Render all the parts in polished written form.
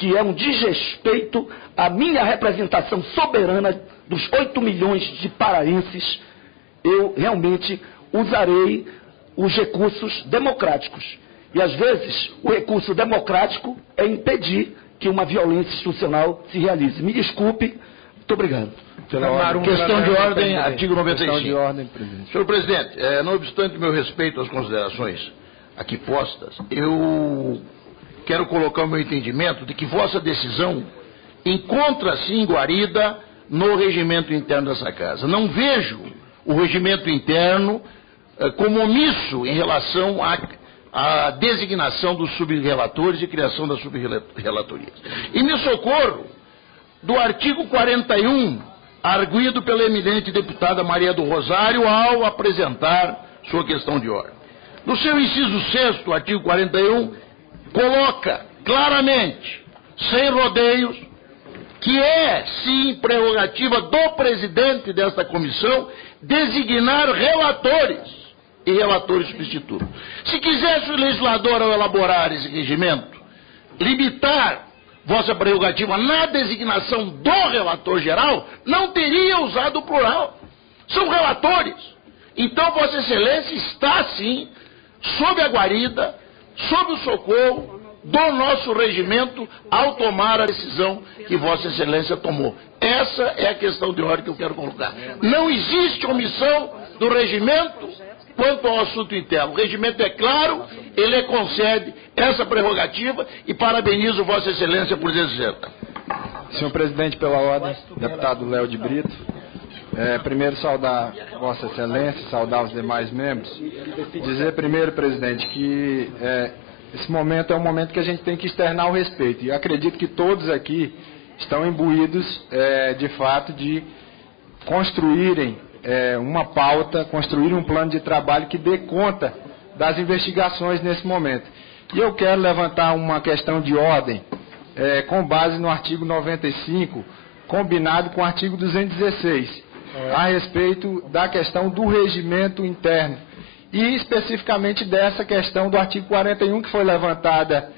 que é um desrespeito à minha representação soberana dos 8 milhões de paraenses, eu realmente usarei os recursos democráticos. E, às vezes, o recurso democrático é impedir que uma violência institucional se realize. Me desculpe. Muito obrigado. Questão de ordem, artigo 95. Questão de ordem, presidente. Senhor presidente, não obstante o meu respeito às considerações aqui postas, eu quero colocar o meu entendimento de que vossa decisão encontra-se guarida no regimento interno dessa casa. Não vejo o regimento interno como omisso em relação à designação dos subrelatores e criação das subrelatorias. E me socorro do artigo 41, arguido pela eminente deputada Maria do Rosário ao apresentar sua questão de ordem. No seu inciso 6º, artigo 41, coloca claramente, sem rodeios, que é, sim, prerrogativa do presidente desta comissão designar relatores e relatores substitutos. Se quisesse o legislador, ao elaborar esse regimento, limitar vossa prerrogativa na designação do relator geral, não teria usado o plural. São relatores. Então, Vossa Excelência está, sim, sob a guarida, sob o socorro do nosso regimento ao tomar a decisão que Vossa Excelência tomou. Essa é a questão de ordem que eu quero colocar. Não existe omissão do regimento quanto ao assunto interno. O regimento é claro, ele concede essa prerrogativa e parabenizo Vossa Excelência por dizer. Senhor presidente, pela ordem, deputado Léo de Brito. Primeiro saudar Vossa Excelência, saudar os demais membros. Dizer primeiro, presidente, que esse momento é um momento que a gente tem que externar o respeito. E acredito que todos aqui estão imbuídos, de fato, de construírem uma pauta, construir um plano de trabalho que dê conta das investigações nesse momento. E eu quero levantar uma questão de ordem, com base no artigo 95, combinado com o artigo 216, a respeito da questão do regimento interno, e especificamente dessa questão do artigo 41, que foi levantada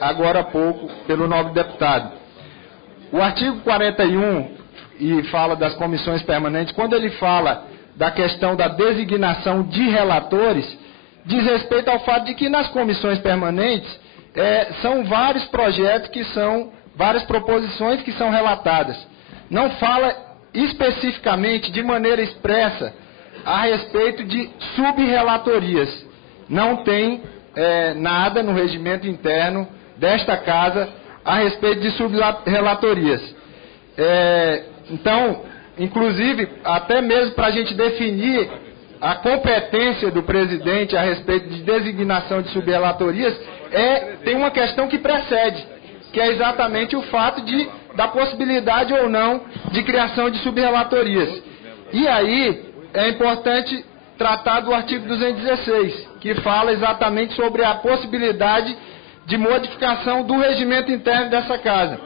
agora há pouco pelo nobre deputado. O artigo 41, e fala das comissões permanentes, quando ele fala da questão da designação de relatores, diz respeito ao fato de que nas comissões permanentes são vários projetos que são, várias proposições que são relatadas. Não fala especificamente, de maneira expressa, a respeito de subrelatorias. Não tem nada no regimento interno desta casa a respeito de subrelatorias. Então, inclusive, até mesmo para a gente definir a competência do presidente a respeito de designação de subrelatorias, tem uma questão que precede, que é exatamente o fato da possibilidade ou não de criação de subrelatorias. E aí é importante tratar do artigo 216, que fala exatamente sobre a possibilidade de modificação do regimento interno dessa casa.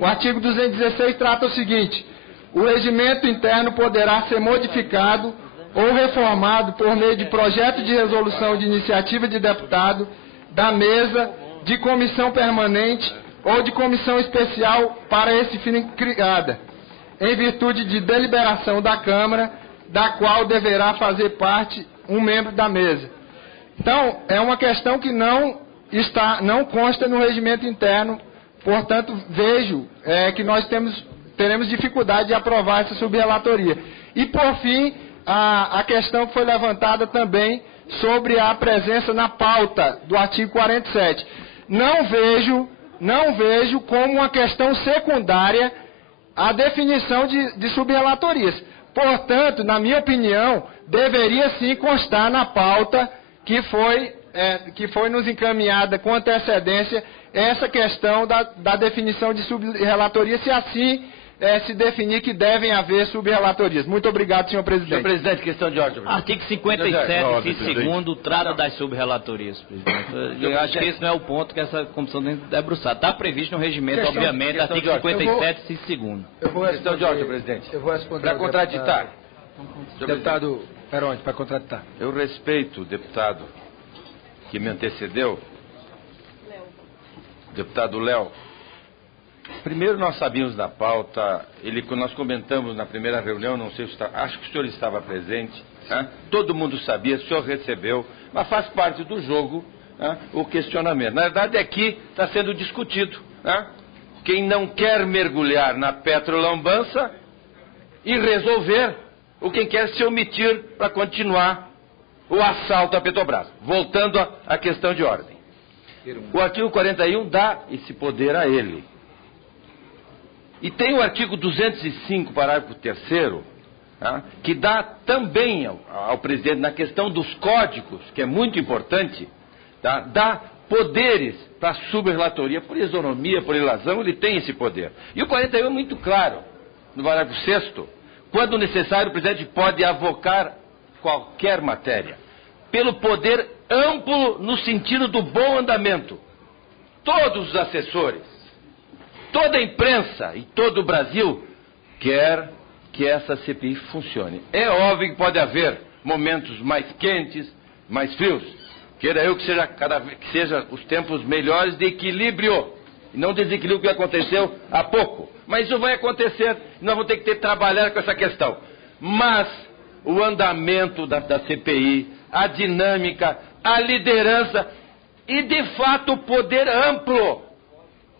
O artigo 216 trata o seguinte: o regimento interno poderá ser modificado ou reformado por meio de projeto de resolução de iniciativa de deputado, da mesa, de comissão permanente ou de comissão especial para esse fim criada, em virtude de deliberação da Câmara, da qual deverá fazer parte um membro da mesa. Então, é uma questão que não consta no regimento interno, portanto, vejo que nós teremos dificuldade de aprovar essa subrelatoria. E, por fim, a questão que foi levantada também sobre a presença na pauta do artigo 47. Não vejo como uma questão secundária a definição de subrelatorias. Portanto, na minha opinião, deveria sim constar na pauta que foi nos encaminhada com antecedência essa questão da definição de subrelatorias, se assim se definir que devem haver subrelatorias. Muito obrigado, senhor presidente. Senhor presidente, questão de ordem. Artigo 57, inciso segundo, trata das subrelatorias, presidente. Eu acho que esse não é o ponto que essa comissão tem que debruçar. Está previsto no regimento, obviamente, artigo 57, inciso segundo. Questão de ordem, presidente. Eu vou responder. Para contraditar. Deputado Peronte, para contraditar. Eu respeito o deputado que me antecedeu, deputado Léo, Primeiro, nós sabíamos da pauta, nós comentamos na primeira reunião, não sei se acho que o senhor estava presente, né? Todo mundo sabia, o senhor recebeu, mas faz parte do jogo, né, o questionamento. Na verdade, aqui está sendo discutido, né? Quem não quer mergulhar na petrolambança e resolver, ou quem quer se omitir para continuar o assalto à Petrobras. Voltando à questão de ordem. O artigo 41 dá esse poder a ele. E tem o artigo 205, parágrafo 3º, tá, que dá também ao presidente, na questão dos códigos, que é muito importante, tá, dá poderes para a subrelatoria, por isonomia, por ilusão, ele tem esse poder. E o 41 é muito claro, no parágrafo 6º, quando necessário, o presidente pode avocar qualquer matéria, pelo poder amplo no sentido do bom andamento. Todos os assessores, toda a imprensa e todo o Brasil quer que essa CPI funcione. É óbvio que pode haver momentos mais quentes, mais frios. Queira eu que seja os tempos melhores de equilíbrio, e não desequilíbrio que aconteceu há pouco. Mas isso vai acontecer, e nós vamos ter que trabalhar com essa questão. Mas o andamento da CPI, a dinâmica, a liderança e, de fato, o poder amplo.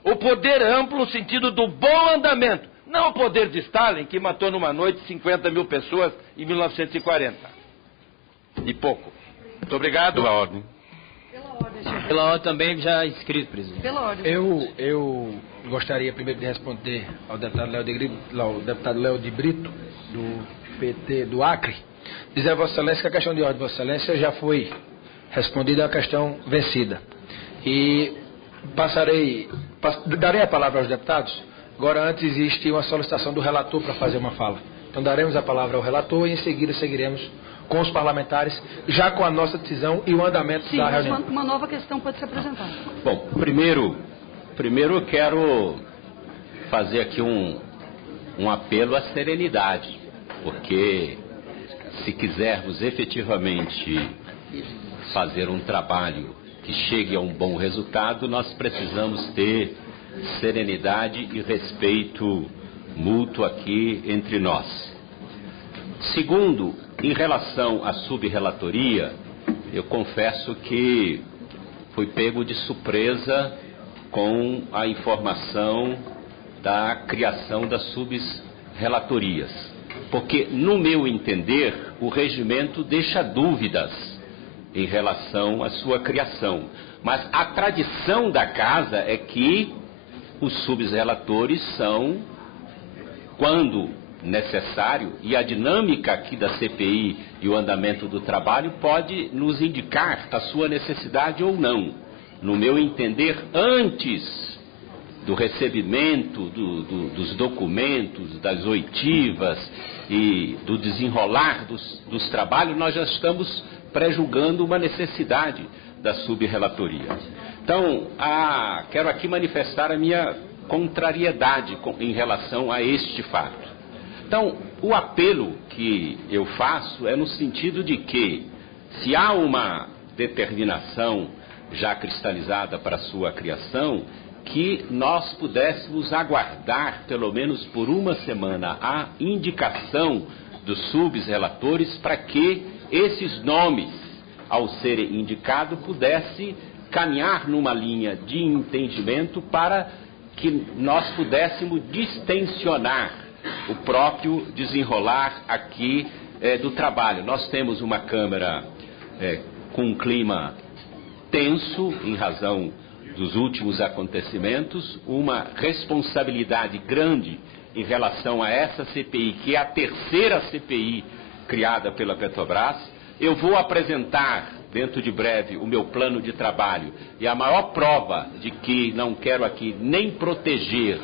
O poder amplo no sentido do bom andamento. Não o poder de Stalin, que matou numa noite 50 mil pessoas em 1940. E pouco. Muito obrigado. Pela ordem. Pela ordem também já inscrito, presidente. Pela ordem. Eu gostaria primeiro de responder ao deputado Léo de Brito, do PT do Acre, dizer a Vossa Excelência que a questão de ordem de Vossa Excelência já foi respondida, é uma questão vencida. E darei a palavra aos deputados. Agora, antes existe uma solicitação do relator para fazer uma fala. Então, daremos a palavra ao relator e, em seguida, seguiremos com os parlamentares, já com a nossa decisão e o andamento da reunião. Sim, uma nova questão pode ser apresentada. Bom, primeiro eu quero fazer aqui um apelo à serenidade, porque se quisermos efetivamente fazer um trabalho que chegue a um bom resultado, nós precisamos ter serenidade e respeito mútuo aqui entre nós. Segundo, em relação à subrelatoria, eu confesso que fui pego de surpresa com a informação da criação das subrelatorias, porque, no meu entender, o regimento deixa dúvidas em relação à sua criação. Mas a tradição da casa é que os subrelatores são, quando necessário, e a dinâmica aqui da CPI e o andamento do trabalho pode nos indicar a sua necessidade ou não. No meu entender, antes do recebimento dos documentos, das oitivas e do desenrolar dos trabalhos, nós já estamos pré-julgando uma necessidade da subrelatoria. Então, quero aqui manifestar a minha contrariedade em relação a este fato. Então, o apelo que eu faço é no sentido de que, se há uma determinação já cristalizada para a sua criação, que nós pudéssemos aguardar, pelo menos por uma semana, a indicação dos subrelatores para que esses nomes, ao serem indicados, pudessem caminhar numa linha de entendimento para que nós pudéssemos distensionar o próprio desenrolar aqui do trabalho. Nós temos uma Câmara com um clima tenso em razão dos últimos acontecimentos, uma responsabilidade grande em relação a essa CPI, que é a terceira CPI criada pela Petrobras. Eu vou apresentar, dentro de breve, o meu plano de trabalho, e a maior prova de que não quero aqui nem proteger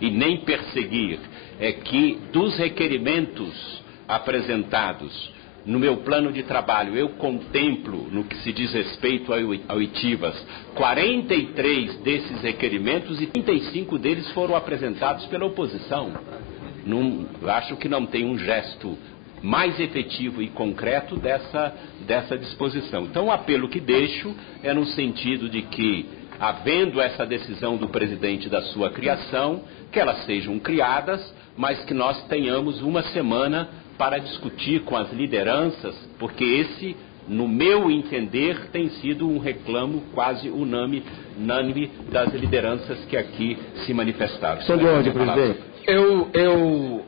e nem perseguir é que, dos requerimentos apresentados no meu plano de trabalho, eu contemplo, no que se diz respeito a oitivas, 43 desses requerimentos e 35 deles foram apresentados pela oposição. Acho que não tem um gesto mais efetivo e concreto dessa disposição. Então, o apelo que deixo é no sentido de que havendo essa decisão do presidente da sua criação, que elas sejam criadas, mas que nós tenhamos uma semana para discutir com as lideranças, porque esse, no meu entender, tem sido um reclamo quase unânime das lideranças que aqui se manifestaram. Questão de ordem, presidente. Eu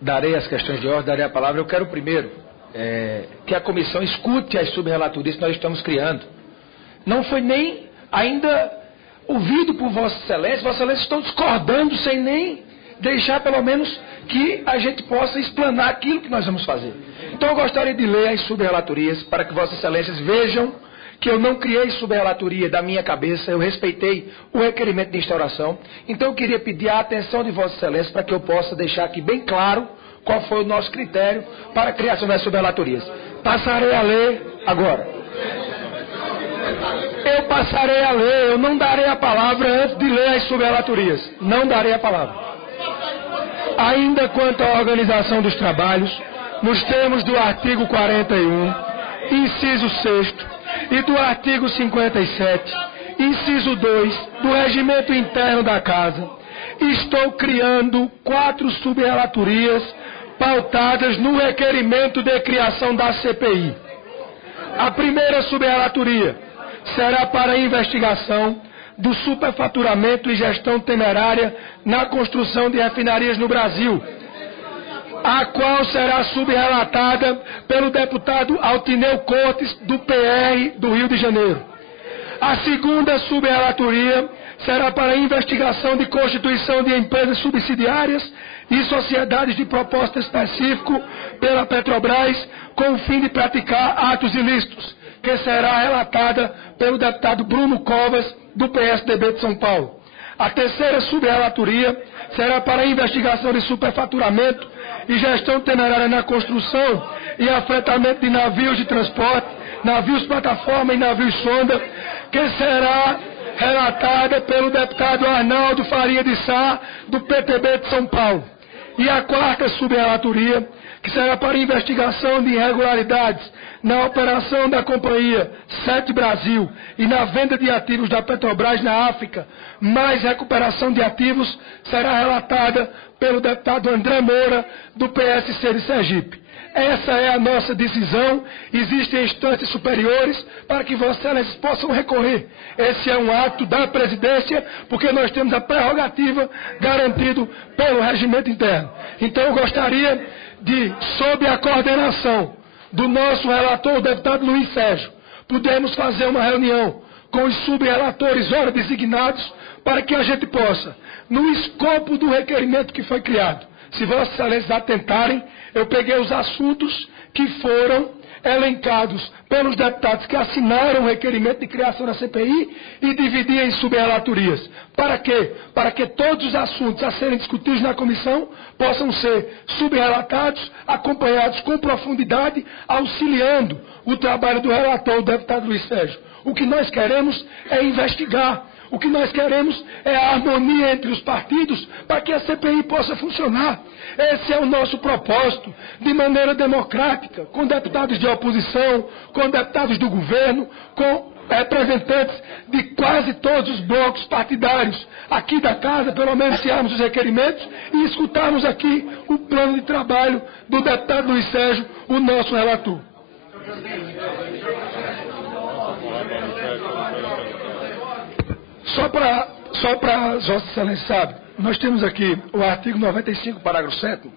darei as questões de ordem, darei a palavra. Eu quero primeiro que a comissão escute as subrelatorias que nós estamos criando. Não foi nem ainda ouvido por Vossa Excelência estão discordando sem nem deixar pelo menos que a gente possa explanar aquilo que nós vamos fazer. Então eu gostaria de ler as subrelatorias para que Vossas Excelências vejam que eu não criei subrelatoria da minha cabeça, eu respeitei o requerimento de instauração. Então eu queria pedir a atenção de Vossa Excelência para que eu possa deixar aqui bem claro qual foi o nosso critério para a criação das subrelatorias. Passarei a ler agora. Eu passarei a ler, eu não darei a palavra antes de ler as subrelatorias. Não darei a palavra. Ainda quanto à organização dos trabalhos, nos termos do artigo 41, inciso 6º, e do artigo 57, inciso 2, do regimento interno da Casa, estou criando 4 subrelatorias pautadas no requerimento de criação da CPI. A primeira subrelatoria será para a investigação do superfaturamento e gestão temerária na construção de refinarias no Brasil, a qual será subrelatada pelo deputado Altineu Cortes, do PR do Rio de Janeiro. A segunda subrelatoria será para a investigação de constituição de empresas subsidiárias e sociedades de propósito específico pela Petrobras com o fim de praticar atos ilícitos, que será relatada pelo deputado Bruno Covas, do PSDB de São Paulo. A terceira subrelatoria será para a investigação de superfaturamento e gestão temerária na construção e afretamento de navios de transporte, navios plataforma e navios sonda, que será relatada pelo deputado Arnaldo Faria de Sá, do PTB de São Paulo. E a quarta subrelatoria, que será para investigação de irregularidades na operação da companhia Sete Brasil e na venda de ativos da Petrobras na África, mais recuperação de ativos, será relatada pelo deputado André Moura, do PSC de Sergipe. Essa é a nossa decisão. Existem instâncias superiores para que Vossas Excelências possam recorrer. Esse é um ato da presidência, porque nós temos a prerrogativa garantido pelo regimento interno. Então eu gostaria de, sob a coordenação do nosso relator, o deputado Luiz Sérgio, pudermos fazer uma reunião com os subrelatores ora designados para que a gente possa, no escopo do requerimento que foi criado, se Vossas Excelências atentarem, eu peguei os assuntos que foram elencados pelos deputados que assinaram o requerimento de criação da CPI e dividi em subrelatorias. Para quê? Para que todos os assuntos a serem discutidos na comissão possam ser subrelatados, acompanhados com profundidade, auxiliando o trabalho do relator, o deputado Luiz Sérgio. O que nós queremos é investigar. O que nós queremos é a harmonia entre os partidos para que a CPI possa funcionar. Esse é o nosso propósito, de maneira democrática, com deputados de oposição, com deputados do governo, com representantes de quase todos os blocos partidários aqui da Casa, pelo menos tiarmos os requerimentos e escutarmos aqui o plano de trabalho do deputado Luiz Sérgio, o nosso relator. Só para Vossa Excelência sabe, nós temos aqui o artigo 95, parágrafo 7º.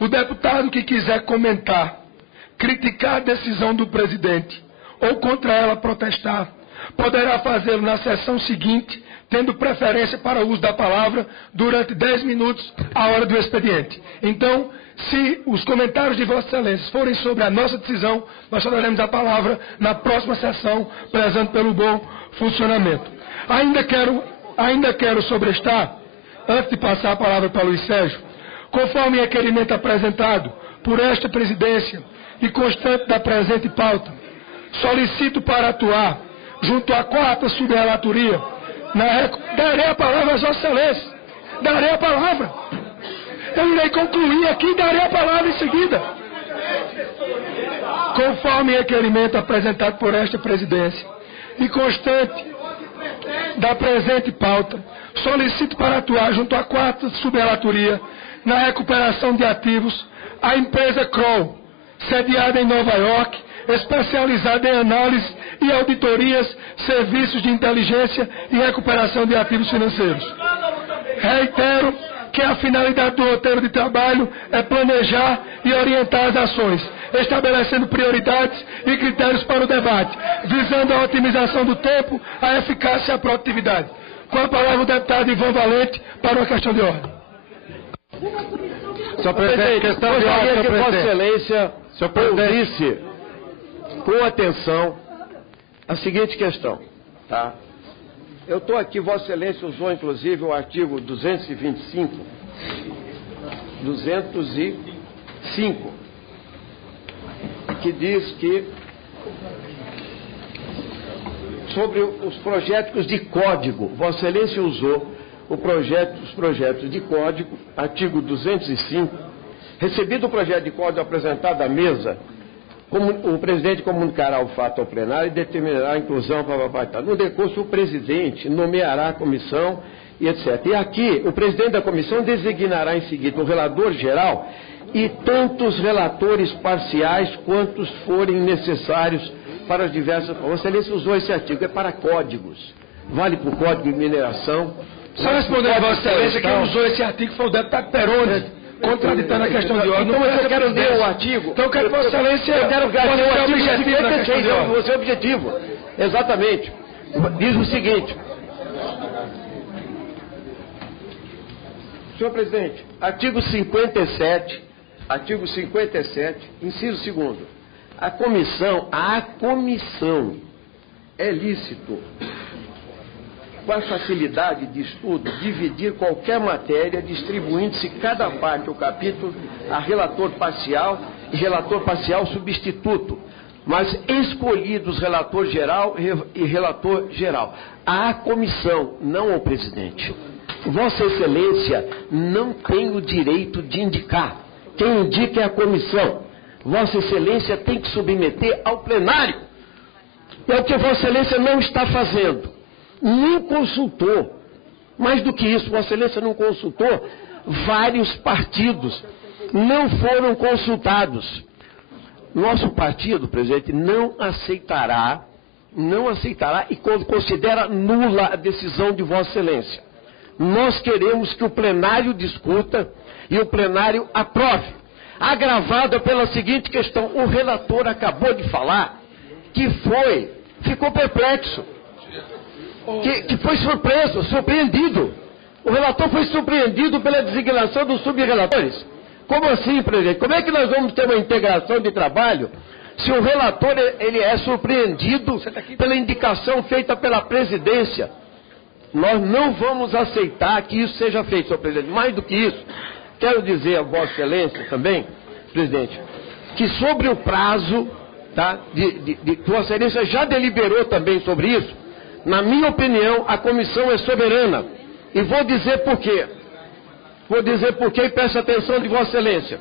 O deputado que quiser comentar, criticar a decisão do presidente ou contra ela protestar, poderá fazê-lo na sessão seguinte, tendo preferência para o uso da palavra durante 10 minutos, a hora do expediente. Então, se os comentários de Vossa Excelência forem sobre a nossa decisão, nós só daremos a palavra na próxima sessão, prezando pelo bom funcionamento. Ainda quero sobrestar, antes de passar a palavra para Luiz Sérgio, conforme requerimento apresentado por esta presidência e constante da presente pauta, solicito para atuar junto à quarta subrelatoria. Darei a palavra às Vossas Excelências. Darei a palavra. Eu irei concluir aqui e darei a palavra em seguida. Conforme requerimento apresentado por esta presidência e constante da presente pauta, solicito para atuar junto à 4ª Subrelatoria na recuperação de ativos a empresa Kroll, sediada em Nova York, especializada em análise e auditorias, serviços de inteligência e recuperação de ativos financeiros. Reitero que a finalidade do roteiro de trabalho é planejar e orientar as ações, estabelecendo prioridades e critérios para o debate, visando a otimização do tempo, a eficácia e a produtividade. Com a palavra o deputado Ivan Valente para uma questão de ordem. Senhor presidente, questão de ordem, que Vossa Excelência ouvisse com atenção a seguinte questão, tá? Eu estou aqui, Vossa Excelência usou inclusive o artigo 205, que diz que sobre os projetos de código, Vossa Excelência usou os projetos de código, artigo 205, recebido o projeto de código apresentado à mesa, o presidente comunicará o fato ao plenário e determinará a inclusão para no decurso o presidente nomeará a comissão e etc. E aqui o presidente da comissão designará em seguida o relator geral e tantos relatores parciais quantos forem necessários para as diversas... Vossa Excelência usou esse artigo, é para códigos, vale para o Código de Mineração. Só responder a Vossa Excelência, quem usou esse artigo foi o deputado Peroni, contraditando a questão de ordem. Então eu quero ler o artigo. Então eu quero que Vossa Excelência... Eu quero ler o artigo 56, você é objetivo. Exatamente. Diz o seguinte. Senhor presidente, artigo 57, inciso 2º. A comissão é lícito, com a facilidade de estudo, dividir qualquer matéria, distribuindo-se cada parte ou capítulo a relator parcial e relator parcial substituto, mas escolhidos relator geral e relator geral. A comissão, não ao presidente. Vossa Excelência não tem o direito de indicar. Quem indica é a comissão. Vossa Excelência tem que submeter ao plenário. É o que Vossa Excelência não está fazendo. Nem consultou. Mais do que isso, Vossa Excelência não consultou vários partidos. Não foram consultados. Nosso partido, presidente, não aceitará e considera nula a decisão de Vossa Excelência. Nós queremos que o plenário discuta e o plenário aprove. Agravada pela seguinte questão, o relator acabou de falar que ficou perplexo, que foi surpreendido. O relator foi surpreendido pela designação dos subrelatores. Como assim, presidente? Como é que nós vamos ter uma integração de trabalho se o relator ele é surpreendido pela indicação feita pela presidência? Nós não vamos aceitar que isso seja feito, senhor presidente. Mais do que isso, quero dizer a Vossa Excelência também, presidente, que sobre o prazo, tá, Vossa Excelência já deliberou também sobre isso. Na minha opinião, a comissão é soberana. E vou dizer por quê. E peço atenção de Vossa Excelência.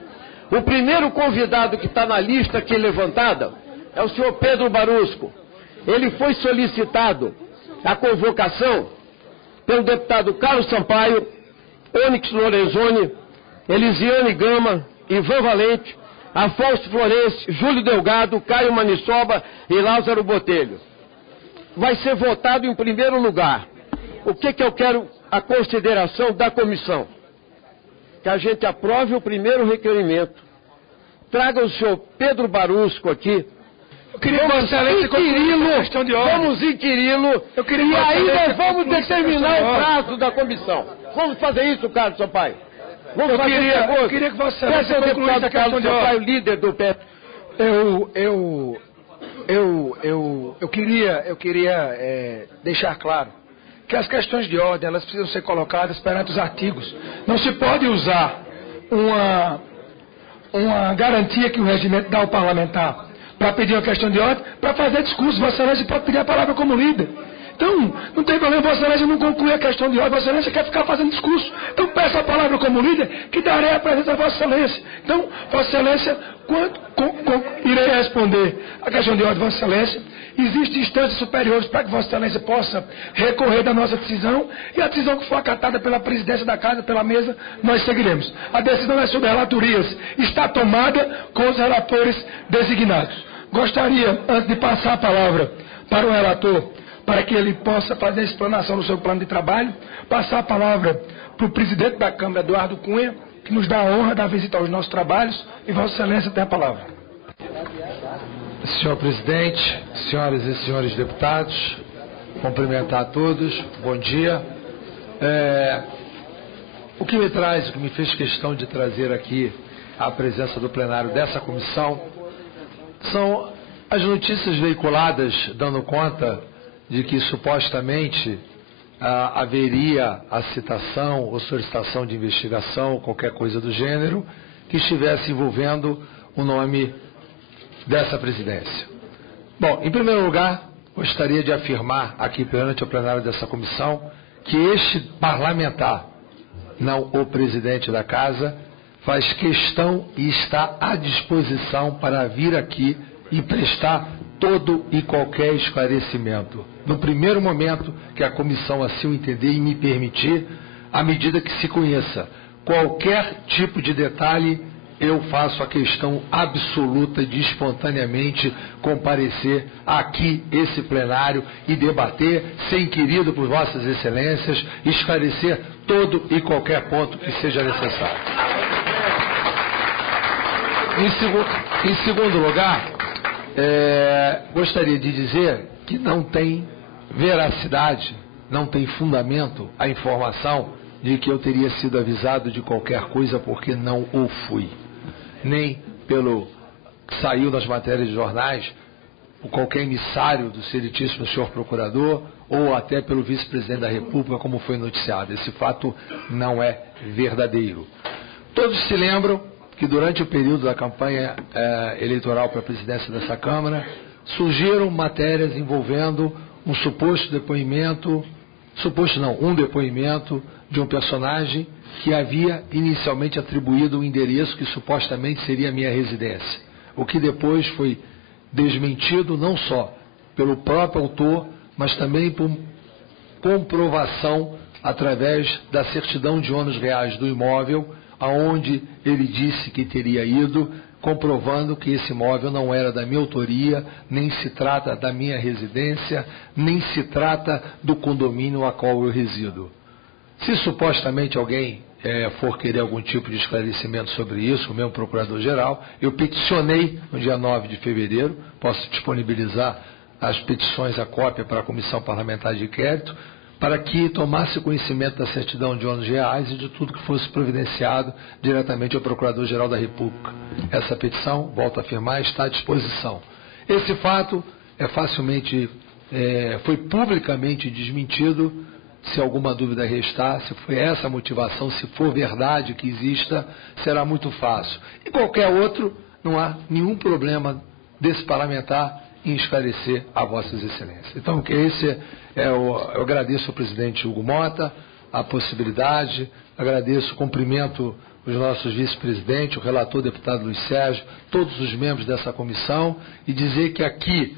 O primeiro convidado que está na lista aqui levantada é o senhor Pedro Barusco. Ele foi solicitado a convocação pelo deputado Carlos Sampaio, Onyx Lorenzoni, Elisiane Gama, Ivan Valente, Afonso Florense, Júlio Delgado, Caio Manissoba e Lázaro Botelho. Vai ser votado em primeiro lugar. O que eu quero a consideração da comissão? Que a gente aprove o primeiro requerimento. Traga o senhor Pedro Barusco aqui. Eu queria vamos inquiri-lo e aí nós vamos determinar o prazo da comissão. Vamos fazer isso, Carlos Sampaio. Eu queria que Vossa Excelência concluísse a questão de ordem. Líder do PET. Eu queria deixar claro que as questões de ordem elas precisam ser colocadas perante os artigos. Não se pode usar uma garantia que o regimento dá ao parlamentar para pedir uma questão de ordem, para fazer discurso. Vossa Excelência pode pedir a palavra como líder. Então, não tem problema, Vossa Excelência não conclui a questão de ordem, Vossa Excelência quer ficar fazendo discurso. Então, peço a palavra como líder, que darei a presença a Vossa Excelência. Então, Vossa Excelência, irei responder a questão de ordem, Vossa Excelência. Existem instâncias superiores para que Vossa Excelência possa recorrer da nossa decisão, e a decisão que for acatada pela presidência da Casa, pela mesa, nós seguiremos. A decisão das subrelatorias está tomada com os relatores designados. Gostaria, antes de passar a palavra para o relator, para que ele possa fazer a explanação do seu plano de trabalho, passar a palavra para o presidente da Câmara, Eduardo Cunha, que nos dá a honra da visita aos nossos trabalhos, e Vossa Excelência tem a palavra. Senhor presidente, senhoras e senhores deputados, cumprimentar a todos, bom dia. O que me fez questão de trazer aqui a presença do plenário dessa comissão são as notícias veiculadas dando conta de que supostamente haveria a citação ou solicitação de investigação ou qualquer coisa do gênero que estivesse envolvendo o nome dessa presidência. Bom, em primeiro lugar, gostaria de afirmar aqui perante o plenário dessa comissão que este parlamentar, não o presidente da Casa, faz questão e está à disposição para vir aqui e prestar todo e qualquer esclarecimento. No primeiro momento que a comissão assim o entender e me permitir, à medida que se conheça qualquer tipo de detalhe, eu faço a questão absoluta de espontaneamente comparecer aqui, esse plenário, e debater, ser inquirido por Vossas Excelências, esclarecer todo e qualquer ponto que seja necessário. Em segundo lugar, gostaria de dizer que não tem veracidade, não tem fundamento a informação de que eu teria sido avisado de qualquer coisa, porque não o fui. Nem pelo que saiu nas matérias de jornais, por qualquer emissário do excelentíssimo senhor procurador, ou até pelo vice-presidente da República, como foi noticiado. Esse fato não é verdadeiro. Todos se lembram que durante o período da campanha eleitoral para a presidência dessa Câmara, surgiram matérias envolvendo um suposto depoimento, um depoimento de um personagem que havia inicialmente atribuído um endereço que supostamente seria a minha residência, o que depois foi desmentido não só pelo próprio autor, mas também por comprovação através da certidão de ônus reais do imóvel, aonde ele disse que teria ido, comprovando que esse imóvel não era da minha autoria, nem se trata da minha residência, nem se trata do condomínio a qual eu resido. Se supostamente alguém for querer algum tipo de esclarecimento sobre isso, o meu procurador-geral, eu peticionei no dia 9 de fevereiro, posso disponibilizar as petições, a cópia para a Comissão Parlamentar de Inquérito, para que tomasse conhecimento da certidão de ônus reais e de tudo que fosse providenciado diretamente ao Procurador-Geral da República. Essa petição, volto a afirmar, está à disposição. Esse fato foi publicamente desmentido. Se alguma dúvida restar, se foi essa a motivação, se for verdade que exista, será muito fácil. E qualquer outro, não há nenhum problema desse parlamentar em esclarecer a Vossas Excelências. Então, eu agradeço ao presidente Hugo Mota a possibilidade, cumprimento os nossos vice-presidentes, o relator, deputado Luiz Sérgio, todos os membros dessa comissão, e dizer que aqui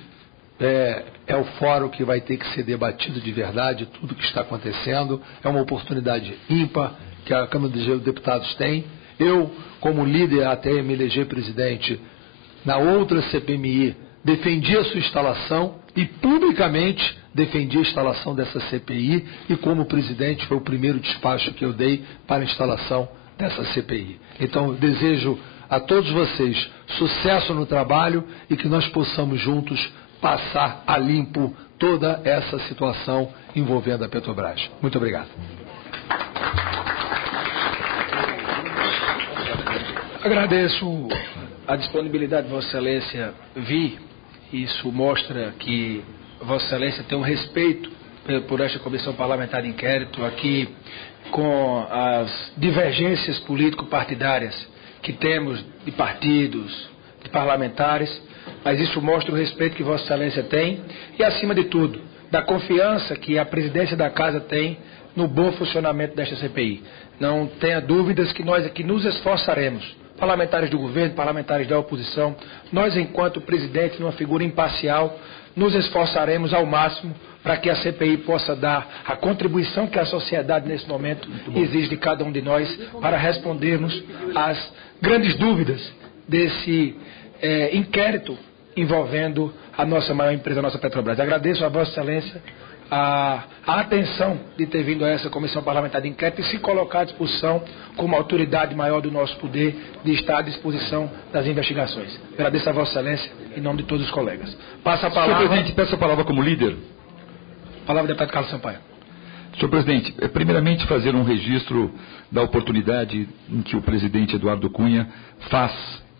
é o fórum que vai ter que ser debatido de verdade tudo o que está acontecendo. É uma oportunidade ímpar que a Câmara dos Deputados tem. Eu, como líder até me eleger presidente, na outra CPMI, defendi a sua instalação e publicamente defendi a instalação dessa CPI, e como presidente foi o primeiro despacho que eu dei para a instalação dessa CPI. Então, desejo a todos vocês sucesso no trabalho e que nós possamos juntos passar a limpo toda essa situação envolvendo a Petrobras. Muito obrigado. Agradeço a disponibilidade de Vossa Excelência vir. Isso mostra que Vossa Excelência tem um respeito por esta Comissão Parlamentar de Inquérito, aqui com as divergências político-partidárias que temos de partidos, de parlamentares, mas isso mostra o respeito que Vossa Excelência tem e, acima de tudo, da confiança que a presidência da Casa tem no bom funcionamento desta CPI. Não tenha dúvidas que nós aqui nos esforçaremos, parlamentares do governo, parlamentares da oposição, nós, enquanto presidentes, numa figura imparcial, nos esforçaremos ao máximo para que a CPI possa dar a contribuição que a sociedade, nesse momento, exige de cada um de nós para respondermos às grandes dúvidas desse inquérito envolvendo a nossa maior empresa, a nossa Petrobras. Agradeço a Vossa Excelência a atenção de ter vindo a essa Comissão Parlamentar de Inquérito e se colocar à disposição como autoridade maior do nosso poder de estar à disposição das investigações. Agradeço a Vossa Excelência em nome de todos os colegas. Passa a palavra... Senhor Presidente, peço a palavra como líder. Palavra do deputado Carlos Sampaio. Senhor Presidente, primeiramente fazer um registro da oportunidade em que o presidente Eduardo Cunha faz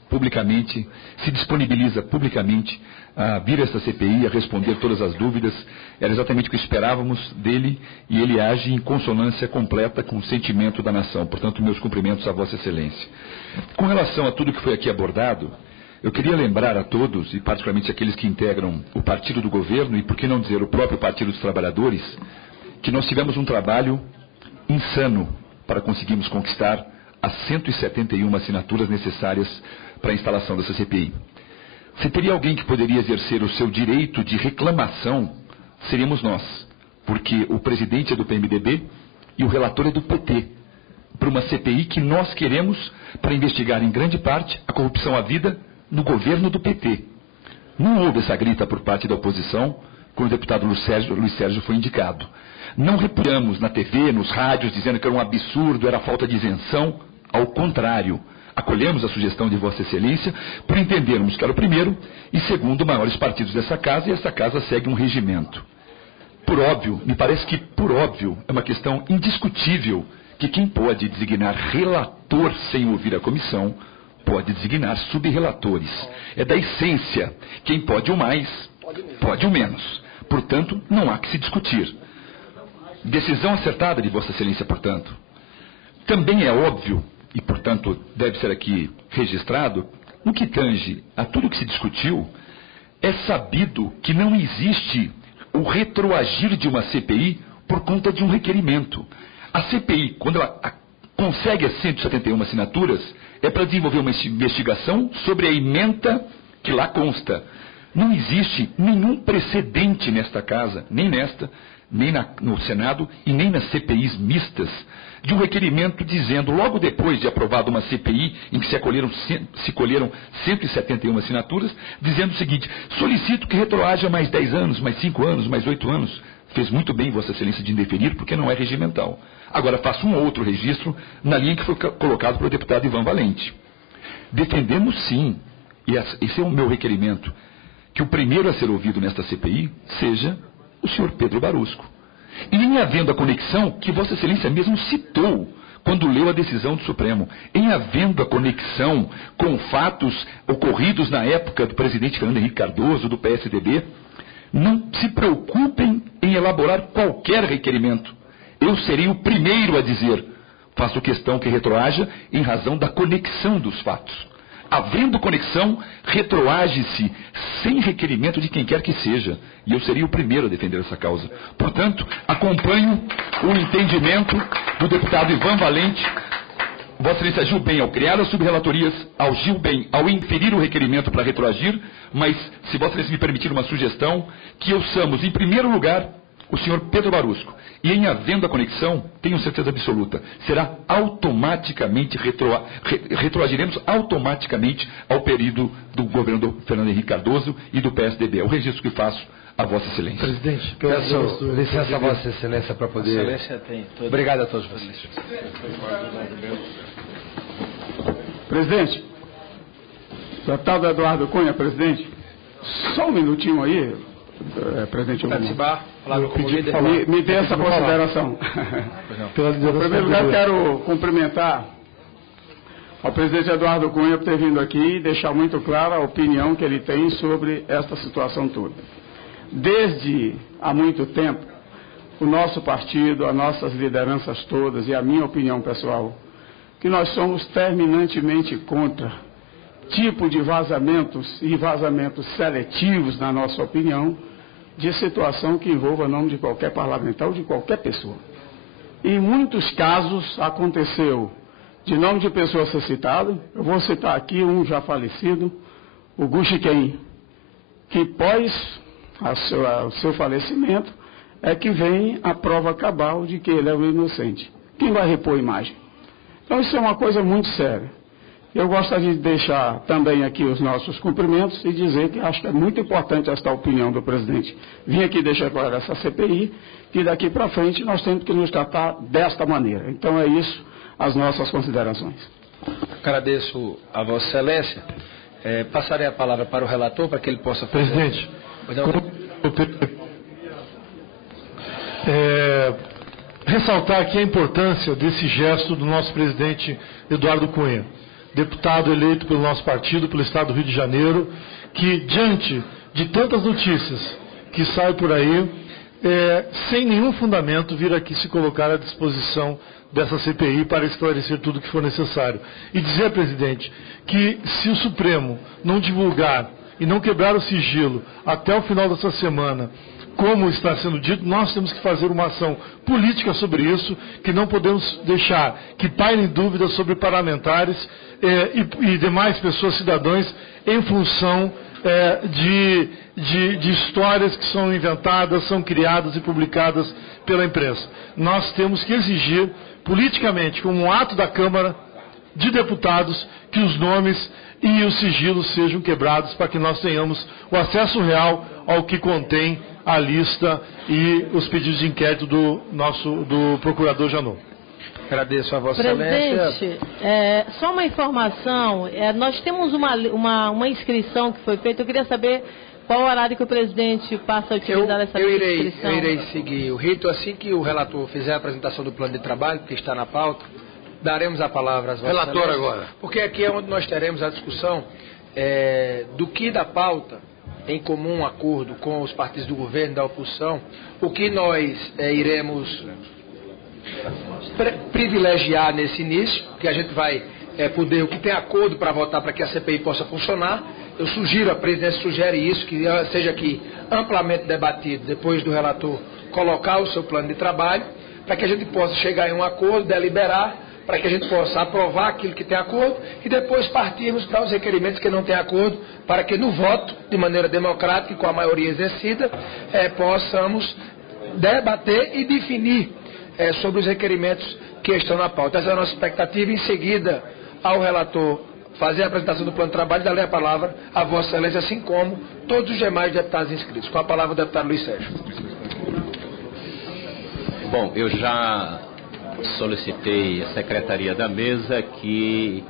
publicamente, se disponibiliza publicamente a vir a esta CPI, a responder todas as dúvidas. Era exatamente o que esperávamos dele e ele age em consonância completa com o sentimento da nação. Portanto, meus cumprimentos a Vossa Excelência. Com relação a tudo que foi aqui abordado, eu queria lembrar a todos, e particularmente aqueles que integram o partido do governo e, por que não dizer, o próprio Partido dos Trabalhadores, que nós tivemos um trabalho insano para conseguirmos conquistar as 171 assinaturas necessárias para a instalação dessa CPI. Se teria alguém que poderia exercer o seu direito de reclamação, seríamos nós, porque o presidente é do PMDB e o relator é do PT, para uma CPI que nós queremos para investigar em grande parte a corrupção havida no governo do PT. Não houve essa grita por parte da oposição quando o deputado Luiz Sérgio foi indicado. Não repudiamos na TV, nos rádios, dizendo que era um absurdo, era falta de isenção. Ao contrário, acolhemos a sugestão de Vossa Excelência por entendermos que era o primeiro e segundo maiores partidos dessa casa e essa casa segue um regimento. Por óbvio, me parece que por óbvio é uma questão indiscutível que quem pode designar relator sem ouvir a comissão pode designar subrelatores. É da essência. Quem pode o mais, pode o menos. Portanto, não há que se discutir. Decisão acertada de Vossa Excelência, portanto. Também é óbvio, e portanto deve ser aqui registrado, no que tange a tudo que se discutiu, é sabido que não existe o retroagir de uma CPI por conta de um requerimento. A CPI, quando ela consegue as 171 assinaturas, é para desenvolver uma investigação sobre a ementa que lá consta. Não existe nenhum precedente nesta casa, nem nesta, nem no Senado e nem nas CPIs mistas, de um requerimento dizendo, logo depois de aprovada uma CPI em que se colheram 171 assinaturas, dizendo o seguinte: solicito que retroaja mais 10 anos, mais 5 anos, mais 8 anos. Fez muito bem Vossa Excelência de indeferir, porque não é regimental. Agora faço um outro registro na linha que foi colocado pelo deputado Ivan Valente. Defendemos sim, e esse é o meu requerimento, que o primeiro a ser ouvido nesta CPI seja o senhor Pedro Barusco. E em havendo a conexão que Vossa Excelência mesmo citou quando leu a decisão do Supremo, em havendo a conexão com fatos ocorridos na época do presidente Fernando Henrique Cardoso, do PSDB, não se preocupem em elaborar qualquer requerimento. Eu serei o primeiro a dizer, faço questão que retroaja em razão da conexão dos fatos. Havendo conexão, retroage-se sem requerimento de quem quer que seja. E eu seria o primeiro a defender essa causa. Portanto, acompanho o entendimento do deputado Ivan Valente. Vossa Excelência agiu bem ao criar as subrelatorias, agiu bem ao inferir o requerimento para retroagir, mas, se Vossa Excelência me permitir uma sugestão, que ouçamos, em primeiro lugar, o senhor Pedro Barusco. E em havendo a conexão, tenho certeza absoluta, será automaticamente, retroagiremos automaticamente ao período do governo do Fernando Henrique Cardoso e do PSDB. É o registro que faço a Vossa Excelência. Presidente, peço licença a Vossa Excelência para poder... Vossa Excelência tem todo... Obrigado a todos vocês. Presidente, deputado Eduardo Cunha, presidente, só um minutinho aí, presidente. Me dê essa consideração. Em primeiro lugar, quero cumprimentar ao presidente Eduardo Cunha por ter vindo aqui e deixar muito clara a opinião que ele tem sobre esta situação toda. Desde há muito tempo, o nosso partido, as nossas lideranças todas e a minha opinião pessoal, que nós somos terminantemente contra tipo de vazamentos e vazamentos seletivos, na nossa opinião, de situação que envolva nome de qualquer parlamentar ou de qualquer pessoa. Em muitos casos aconteceu de nome de pessoa ser citado. Eu vou citar aqui um já falecido, o Guxiquem, que pós o seu falecimento é que vem a prova cabal de que ele é o inocente. Quem vai repor a imagem? Então isso é uma coisa muito séria. Eu gostaria de deixar também aqui os nossos cumprimentos e dizer que acho que é muito importante esta opinião do presidente. Vim aqui deixar claro essa CPI, que daqui para frente nós temos que nos tratar desta maneira. Então é isso, as nossas considerações. Agradeço a Vossa Excelência. Passarei a palavra para o relator, para que ele possa fazer... Presidente, ressaltar aqui a importância desse gesto do nosso presidente Eduardo Cunha, deputado eleito pelo nosso partido, pelo Estado do Rio de Janeiro, que diante de tantas notícias que saem por aí, sem nenhum fundamento, vir aqui se colocar à disposição dessa CPI para esclarecer tudo o que for necessário. E dizer, presidente, que se o Supremo não divulgar e não quebrar o sigilo até o final dessa semana, como está sendo dito, nós temos que fazer uma ação política sobre isso, que não podemos deixar que pairem dúvidas sobre parlamentares e demais pessoas, cidadãos, em função de histórias que são inventadas, são criadas e publicadas pela imprensa. Nós temos que exigir politicamente, como um ato da Câmara de Deputados, que os nomes e os sigilos sejam quebrados para que nós tenhamos o acesso real ao que contém a lista e os pedidos de inquérito do procurador Janot. Agradeço a Vossa Excelência. Presidente, só uma informação, nós temos uma inscrição que foi feita, eu queria saber qual o horário que o presidente passa a utilizar essa inscrição. Eu irei seguir o rito assim que o relator fizer a apresentação do plano de trabalho, que está na pauta, daremos a palavra às Vossas Relator Excelências, agora. Porque aqui é onde nós teremos a discussão do que da pauta, em comum acordo com os partidos do governo e da oposição, o que nós iremos privilegiar nesse início, que a gente vai poder, o que tem acordo para votar para que a CPI possa funcionar. Eu sugiro, a presidência sugere isso, que seja aqui amplamente debatido, depois do relator colocar o seu plano de trabalho, para que a gente possa chegar em um acordo, deliberar, para que a gente possa aprovar aquilo que tem acordo e depois partirmos para os requerimentos que não tem acordo, para que no voto, de maneira democrática e com a maioria exercida, possamos debater e definir sobre os requerimentos que estão na pauta. Essa é a nossa expectativa. Em seguida, ao relator fazer a apresentação do plano de trabalho, darei a palavra a Vossa Excelência, assim como todos os demais deputados inscritos. Com a palavra o deputado Luiz Sérgio. Bom, eu já solicitei à Secretaria da Mesa que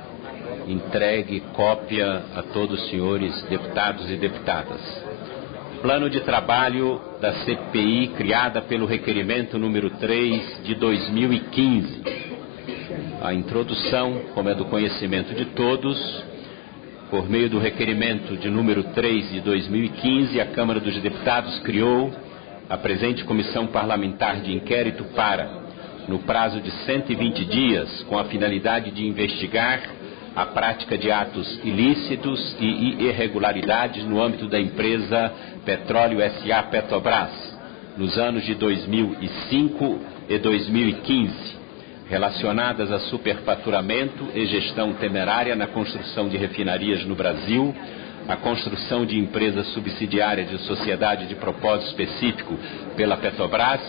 entregue cópia a todos os senhores deputados e deputadas. Plano de trabalho da CPI criada pelo requerimento número 3 de 2015. A introdução, como é do conhecimento de todos, por meio do requerimento de número 3 de 2015, a Câmara dos Deputados criou a presente Comissão Parlamentar de Inquérito para, no prazo de 120 dias, com a finalidade de investigar a prática de atos ilícitos e irregularidades no âmbito da empresa Petróleo S.A. Petrobras, nos anos de 2005 e 2015, relacionadas a superfaturamento e gestão temerária na construção de refinarias no Brasil, a construção de empresas subsidiárias de sociedade de propósito específico pela Petrobras,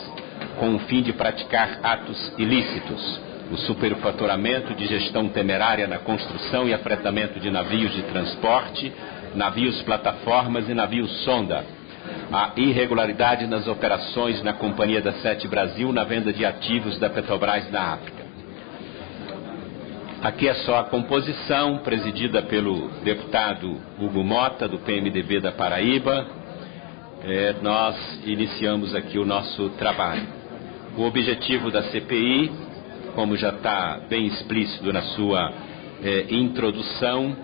com o fim de praticar atos ilícitos, o superfaturamento de gestão temerária na construção e afretamento de navios de transporte, navios plataformas e navios sonda, a irregularidade nas operações na Companhia da Sete Brasil na venda de ativos da Petrobras na África. Aqui é só a composição, presidida pelo deputado Hugo Mota, do PMDB da Paraíba. Nós iniciamos aqui o nosso trabalho. O objetivo da CPI, como já está bem explícito na sua introdução,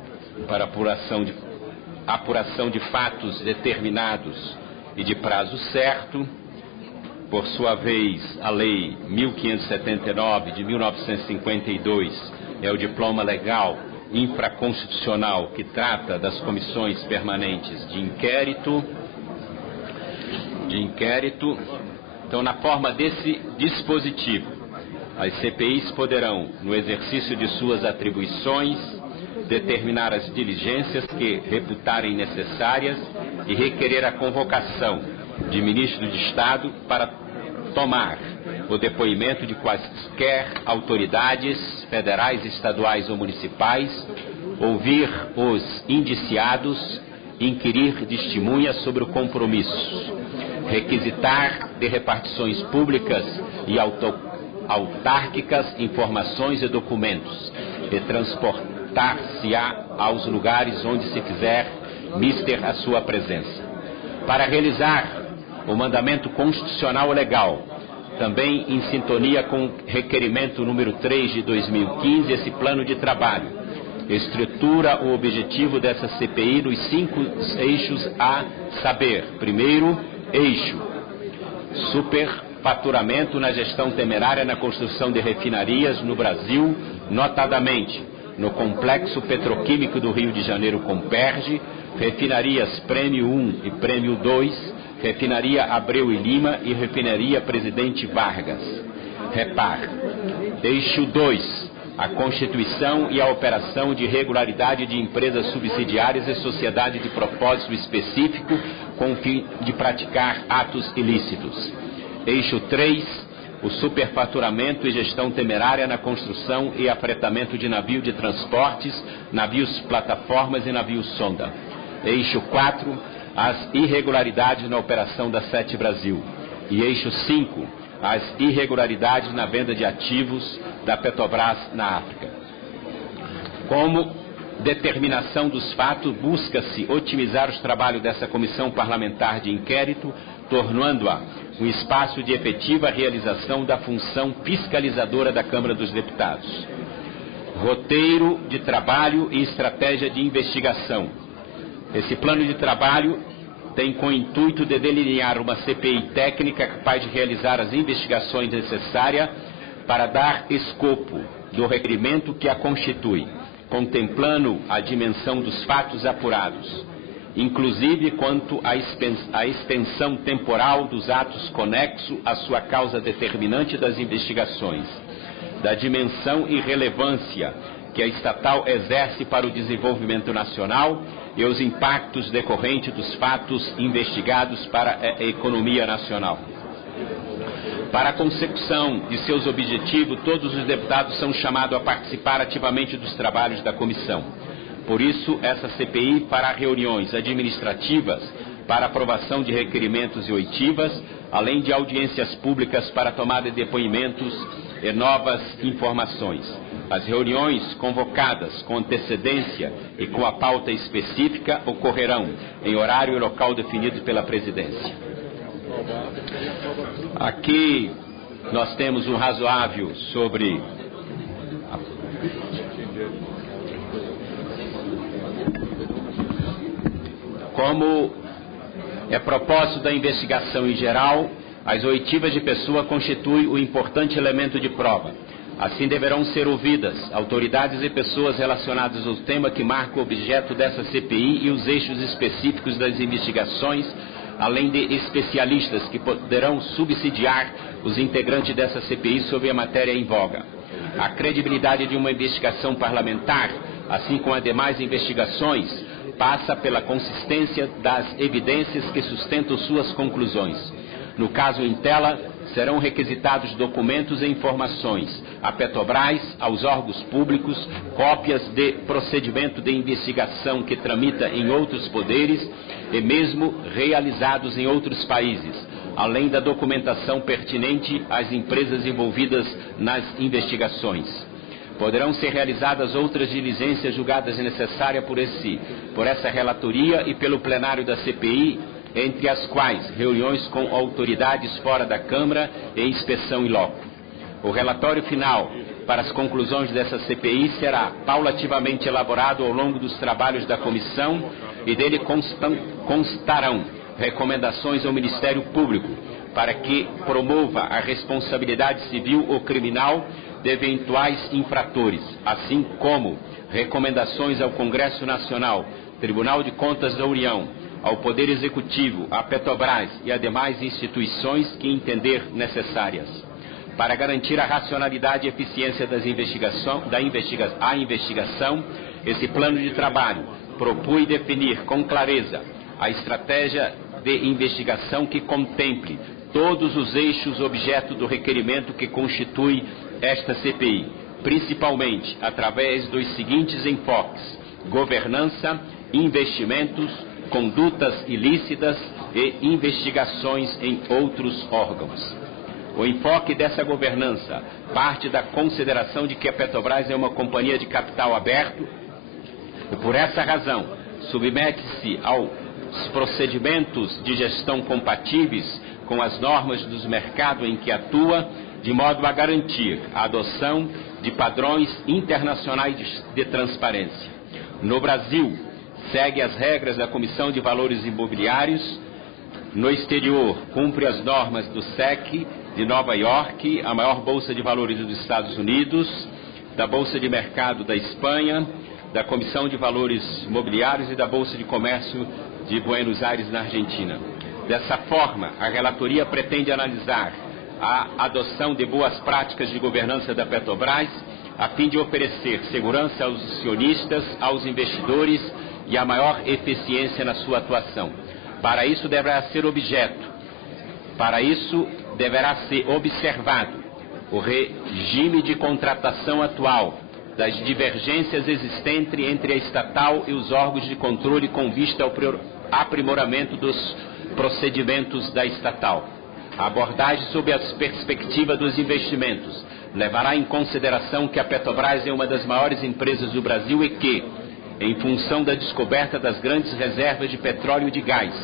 para apuração de fatos determinados e de prazo certo. Por sua vez, a Lei 1579 de 1952 é o diploma legal infraconstitucional que trata das comissões permanentes de inquérito. de inquérito. Então, na forma desse dispositivo, as CPIs poderão, no exercício de suas atribuições, determinar as diligências que reputarem necessárias e requerer a convocação de ministro de Estado para tomar o depoimento de quaisquer autoridades federais, estaduais ou municipais, ouvir os indiciados, inquirir testemunhas sobre o compromisso, requisitar de repartições públicas e autárquicas informações e documentos e transportar-se-á aos lugares onde se quiser mister a sua presença. Para realizar o mandamento constitucional legal, também em sintonia com o requerimento número 3 de 2015, esse plano de trabalho estrutura o objetivo dessa CPI nos 5 eixos a saber: primeiro eixo, superfaturamento na gestão temerária na construção de refinarias no Brasil, notadamente no Complexo Petroquímico do Rio de Janeiro Comperge, refinarias Prêmio 1 e Prêmio 2, refinaria Abreu e Lima e refinaria Presidente Vargas. Repar. Eixo 2. A constituição e a operação de regularidade de empresas subsidiárias e sociedade de propósito específico com o fim de praticar atos ilícitos. Eixo 3. O superfaturamento e gestão temerária na construção e afretamento de navio de transportes, navios plataformas e navios sonda. Eixo 4. As irregularidades na operação da Sete Brasil. E eixo 5. As irregularidades na venda de ativos da Petrobras na África. Como determinação dos fatos, busca-se otimizar os trabalhos dessa comissão parlamentar de inquérito, tornando-a um espaço de efetiva realização da função fiscalizadora da Câmara dos Deputados. Roteiro de trabalho e estratégia de investigação. Esse plano de trabalho tem com o intuito de delinear uma CPI técnica capaz de realizar as investigações necessárias para dar escopo do requerimento que a constitui, contemplando a dimensão dos fatos apurados, inclusive quanto à extensão temporal dos atos conexos à sua causa determinante das investigações, da dimensão e relevância que a estatal exerce para o desenvolvimento nacional e os impactos decorrentes dos fatos investigados para a economia nacional. Para a consecução de seus objetivos, todos os deputados são chamados a participar ativamente dos trabalhos da comissão. Por isso, essa CPI fará reuniões administrativas para aprovação de requerimentos e oitivas, além de audiências públicas para tomada de depoimentos e novas informações. As reuniões convocadas com antecedência e com a pauta específica ocorrerão em horário e local definidos pela presidência. Aqui nós temos um razoável sobre como é propósito da investigação em geral, as oitivas de pessoa constituem o importante elemento de prova. Assim deverão ser ouvidas autoridades e pessoas relacionadas ao tema que marca o objeto dessa CPI e os eixos específicos das investigações, além de especialistas que poderão subsidiar os integrantes dessa CPI sobre a matéria em voga. A credibilidade de uma investigação parlamentar, assim como as demais investigações, passa pela consistência das evidências que sustentam suas conclusões. No caso em tela, serão requisitados documentos e informações à Petrobras, aos órgãos públicos, cópias de procedimento de investigação que tramita em outros poderes e mesmo realizados em outros países, além da documentação pertinente às empresas envolvidas nas investigações. Poderão ser realizadas outras diligências julgadas necessárias por essa relatoria e pelo plenário da CPI, entre as quais reuniões com autoridades fora da Câmara e inspeção in loco. O relatório final para as conclusões dessa CPI será paulativamente elaborado ao longo dos trabalhos da comissão e dele constarão recomendações ao Ministério Público para que promova a responsabilidade civil ou criminal de eventuais infratores, assim como recomendações ao Congresso Nacional, Tribunal de Contas da União, ao Poder Executivo, à Petrobras e a demais instituições que entender necessárias. Para garantir a racionalidade e eficiência da investigação, esse plano de trabalho propõe definir com clareza a estratégia de investigação que contemple todos os eixos objeto do requerimento que constitui esta CPI, principalmente através dos seguintes enfoques: governança, investimentos, condutas ilícitas e investigações em outros órgãos. O enfoque dessa governança parte da consideração de que a Petrobras é uma companhia de capital aberto e, por essa razão, submete-se aos procedimentos de gestão compatíveis com as normas dos mercados em que atua, de modo a garantir a adoção de padrões internacionais de transparência. No Brasil, segue as regras da Comissão de Valores Imobiliários. No exterior, cumpre as normas do SEC de Nova York, a maior bolsa de valores dos Estados Unidos, da Bolsa de Mercado da Espanha, da Comissão de Valores Imobiliários e da Bolsa de Comércio de Buenos Aires, na Argentina. Dessa forma, a relatoria pretende analisar a adoção de boas práticas de governança da Petrobras, a fim de oferecer segurança aos acionistas, aos investidores e a maior eficiência na sua atuação. Para isso deverá ser observado o regime de contratação atual, das divergências existentes entre a estatal e os órgãos de controle com vista ao aprimoramento dos procedimentos da estatal. A abordagem sob a perspectiva dos investimentos levará em consideração que a Petrobras é uma das maiores empresas do Brasil e que, em função da descoberta das grandes reservas de petróleo e de gás,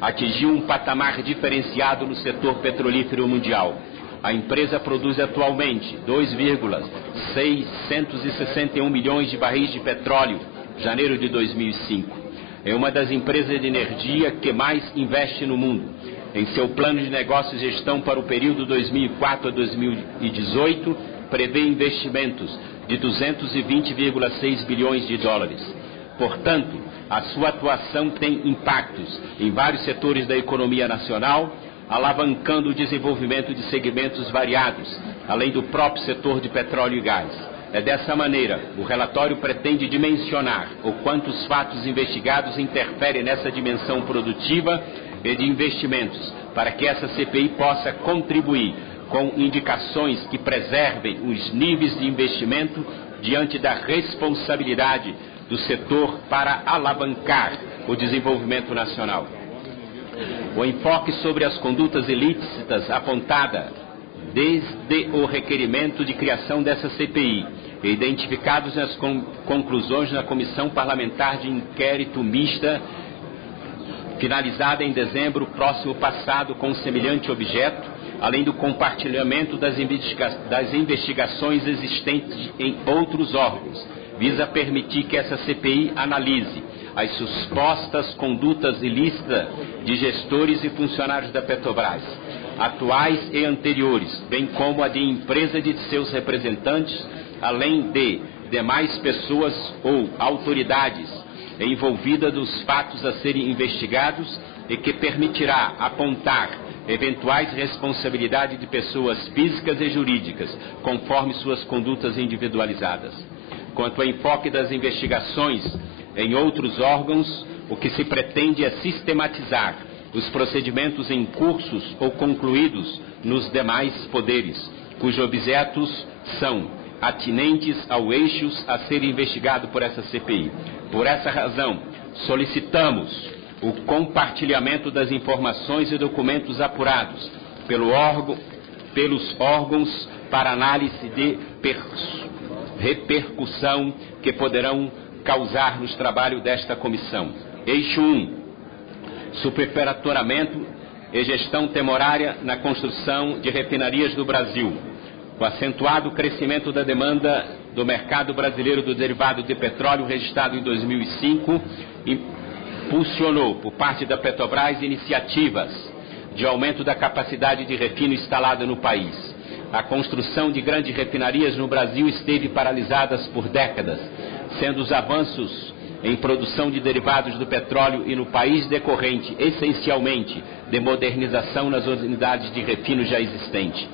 atingiu um patamar diferenciado no setor petrolífero mundial. A empresa produz atualmente 2,661 milhões de barris de petróleo, janeiro de 2005. É uma das empresas de energia que mais investe no mundo. Em seu plano de negócios e gestão para o período 2004 a 2018, prevê investimentos de 220,6 bilhões de dólares. Portanto, a sua atuação tem impactos em vários setores da economia nacional, alavancando o desenvolvimento de segmentos variados, além do próprio setor de petróleo e gás. É dessa maneira, o relatório pretende dimensionar o quanto os fatos investigados interferem nessa dimensão produtiva e de investimentos, para que essa CPI possa contribuir com indicações que preservem os níveis de investimento diante da responsabilidade do setor para alavancar o desenvolvimento nacional. O enfoque sobre as condutas ilícitas apontada desde o requerimento de criação dessa CPI e identificados nas conclusões da Comissão Parlamentar de Inquérito Mista, finalizada em dezembro próximo passado com semelhante objeto, além do compartilhamento das investigações existentes em outros órgãos, visa permitir que essa CPI analise as supostas condutas ilícitas de gestores e funcionários da Petrobras, atuais e anteriores, bem como a de empresa de seus representantes, além de demais pessoas ou autoridades envolvidas dos fatos a serem investigados e que permitirá apontar eventuais responsabilidades de pessoas físicas e jurídicas, conforme suas condutas individualizadas. Quanto ao enfoque das investigações em outros órgãos, o que se pretende é sistematizar os procedimentos em cursos ou concluídos nos demais poderes, cujos objetos são atinentes ao eixos a ser investigado por essa CPI. Por essa razão, solicitamos o compartilhamento das informações e documentos apurados pelos órgãos para análise de repercussão que poderão causar nos trabalhos desta comissão. Eixo 1. Superfaturamento e gestão temerária na construção de refinarias do Brasil. O acentuado crescimento da demanda do mercado brasileiro do derivado de petróleo registrado em 2005 impulsionou, por parte da Petrobras, iniciativas de aumento da capacidade de refino instalada no país. A construção de grandes refinarias no Brasil esteve paralisada por décadas, sendo os avanços em produção de derivados do petróleo e no país decorrente, essencialmente, de modernização nas unidades de refino já existentes.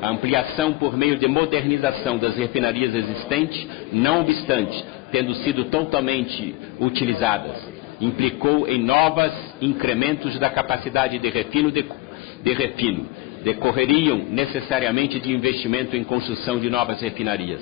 A ampliação por meio de modernização das refinarias existentes, não obstante, tendo sido totalmente utilizadas, implicou em novos incrementos da capacidade de refino, decorreriam necessariamente de investimento em construção de novas refinarias.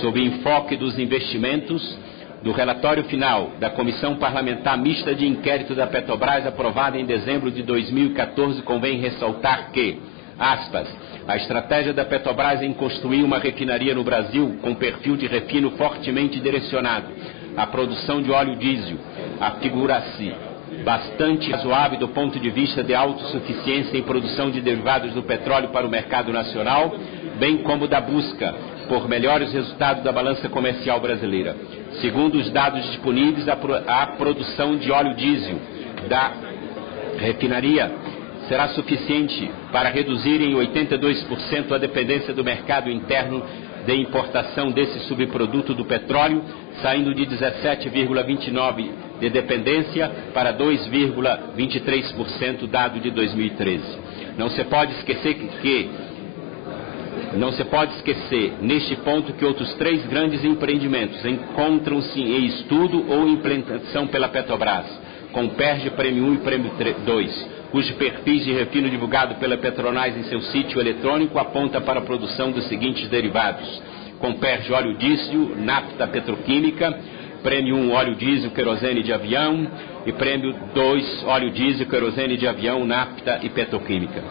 Sob enfoque dos investimentos, do relatório final da Comissão Parlamentar Mista de Inquérito da Petrobras, aprovada em dezembro de 2014, convém ressaltar que, aspas, a estratégia da Petrobras em construir uma refinaria no Brasil com perfil de refino fortemente direcionado à produção de óleo diesel afigura-se bastante razoável do ponto de vista de autossuficiência em produção de derivados do petróleo para o mercado nacional, bem como da busca por melhores resultados da balança comercial brasileira. Segundo os dados disponíveis, a produção de óleo diesel da refinaria será suficiente para reduzir em 82% a dependência do mercado interno de importação desse subproduto do petróleo, saindo de 17,29% de dependência para 2,23% dado de 2013. Não se pode esquecer neste ponto que outros 3 grandes empreendimentos encontram-se em estudo ou implementação pela Petrobras, Comperj Prêmio 1 e Prêmio 2, cujo perfis de refino divulgado pela Petrobras em seu sítio eletrônico aponta para a produção dos seguintes derivados: Comperj óleo diesel, nafta petroquímica, Prêmio 1 óleo diesel, querosene de avião e Prêmio 2 óleo diesel, querosene de avião, nafta e petroquímica.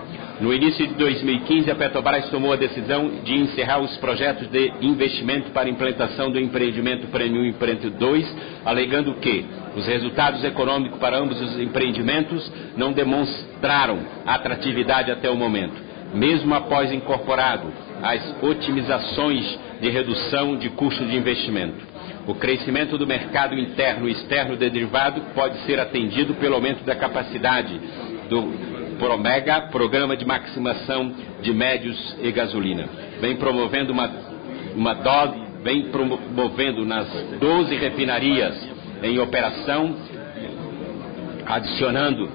No início de 2015, a Petrobras tomou a decisão de encerrar os projetos de investimento para implantação do empreendimento Prêmio 1 e Prêmio 2, alegando que os resultados econômicos para ambos os empreendimentos não demonstraram atratividade até o momento, mesmo após incorporado as otimizações de redução de custos de investimento. O crescimento do mercado interno e externo de derivado pode ser atendido pelo aumento da capacidade do Promega, Programa de Maximização de Médios e Gasolina. Vem promovendo nas 12 refinarias em operação, adicionando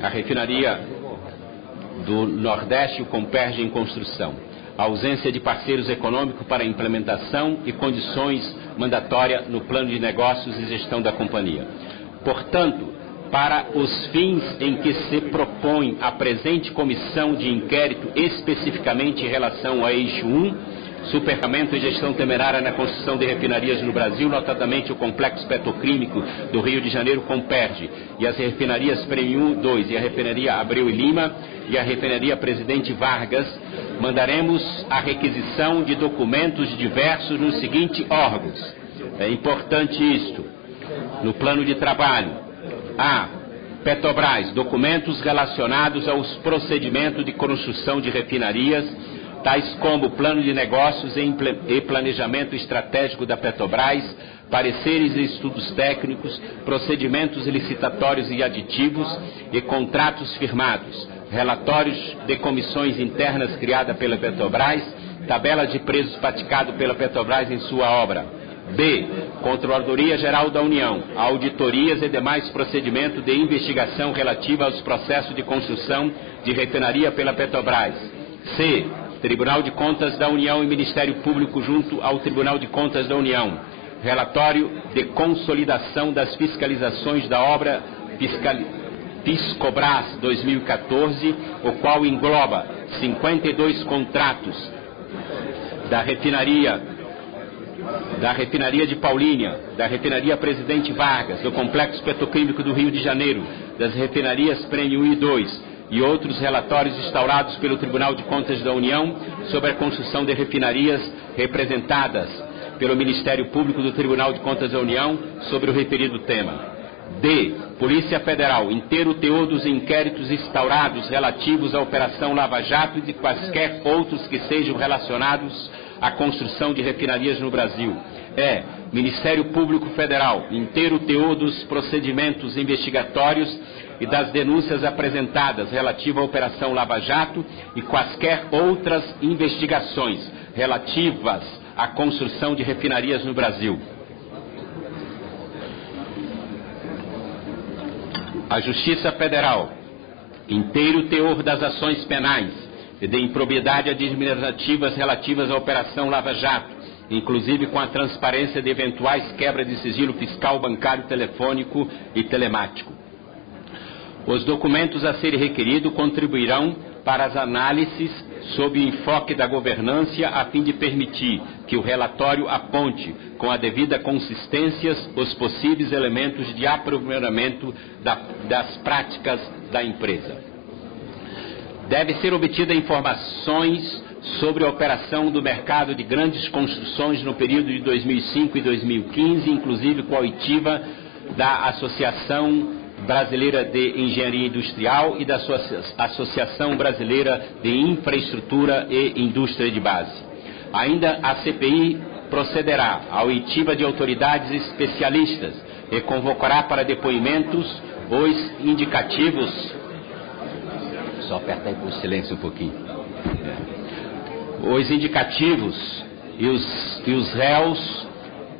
a refinaria do Nordeste e o Comperj em construção. A ausência de parceiros econômicos para a implementação e condições mandatórias no plano de negócios e gestão da companhia. Portanto, para os fins em que se propõe a presente comissão de inquérito, especificamente em relação ao eixo 1, superamento e gestão temerária na construção de refinarias no Brasil, notadamente o Complexo Petroquímico do Rio de Janeiro, Comperj, e as refinarias Prêmio 1 e 2, e a refinaria Abreu e Lima, e a refinaria Presidente Vargas, mandaremos a requisição de documentos diversos nos seguintes órgãos. É importante isto. No plano de trabalho, a. Petrobras, documentos relacionados aos procedimentos de construção de refinarias, tais como plano de negócios e planejamento estratégico da Petrobras, pareceres e estudos técnicos, procedimentos licitatórios e aditivos e contratos firmados, relatórios de comissões internas criadas pela Petrobras, tabelas de preços praticados pela Petrobras em sua obra. B. Controladoria Geral da União, auditorias e demais procedimentos de investigação relativa aos processos de construção de refinaria pela Petrobras. C. Tribunal de Contas da União e Ministério Público junto ao Tribunal de Contas da União. Relatório de consolidação das fiscalizações da obra Fiscobras 2014, o qual engloba 52 contratos da refinaria de Paulínia, da refinaria Presidente Vargas, do Complexo Petroquímico do Rio de Janeiro, das refinarias Prêmio 1 e 2 e outros relatórios instaurados pelo Tribunal de Contas da União sobre a construção de refinarias representadas pelo Ministério Público do Tribunal de Contas da União sobre o referido tema. D. Polícia Federal, inteiro teor dos inquéritos instaurados relativos à Operação Lava Jato e de quaisquer outros que sejam relacionados à construção de refinarias no Brasil. E. Ministério Público Federal, inteiro teor dos procedimentos investigatórios e das denúncias apresentadas relativas à Operação Lava Jato e quaisquer outras investigações relativas à construção de refinarias no Brasil. A Justiça Federal, inteiro teor das ações penais e de improbidade administrativas relativas à Operação Lava Jato, inclusive com a transparência de eventuais quebras de sigilo fiscal, bancário, telefônico e telemático. Os documentos a serem requeridos contribuirão para as análises sob o enfoque da governança, a fim de permitir que o relatório aponte com a devida consistência os possíveis elementos de aprimoramento das práticas da empresa. Deve ser obtida informações sobre a operação do mercado de grandes construções no período de 2005 e 2015, inclusive com a oitiva da Associação Brasileira de Engenharia Industrial e da Associação Brasileira de Infraestrutura e Indústria de Base. Ainda a CPI procederá à oitiva de autoridades especialistas e convocará para depoimentos os indicativos. Só aperta aí por silêncio um pouquinho. Os indicativos e os réus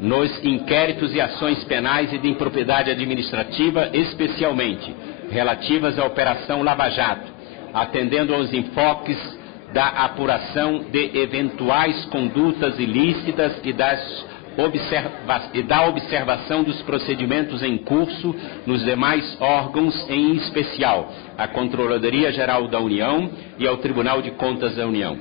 nos inquéritos e ações penais e de impropriedade administrativa, especialmente relativas à Operação Lava Jato, atendendo aos enfoques da apuração de eventuais condutas ilícitas e da observação dos procedimentos em curso nos demais órgãos, em especial à Controladoria Geral da União e ao Tribunal de Contas da União.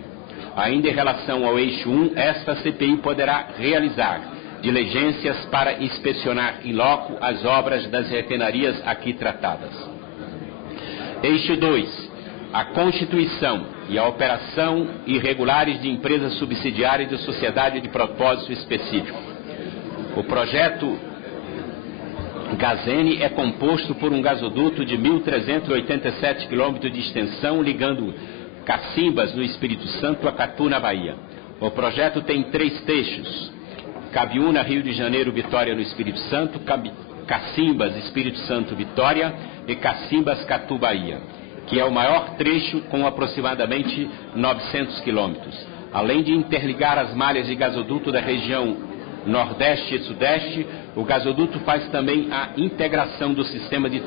Ainda em relação ao eixo 1, esta CPI poderá realizar diligências para inspecionar in loco as obras das refinarias aqui tratadas. Eixo 2. A constituição e a operação irregulares de empresas subsidiárias de sociedade de propósito específico. O projeto Gazene é composto por um gasoduto de 1.387 km de extensão ligando Cacimbas, no Espírito Santo, a Catu, na Bahia. O projeto tem 3 trechos: Cabiúna, Rio de Janeiro, Vitória, no Espírito Santo, Cacimbas, Espírito Santo, Vitória e Cacimbas, Catu, Bahia, que é o maior trecho com aproximadamente 900 quilômetros. Além de interligar as malhas de gasoduto da região Nordeste e Sudeste, o gasoduto faz também a integração do sistema de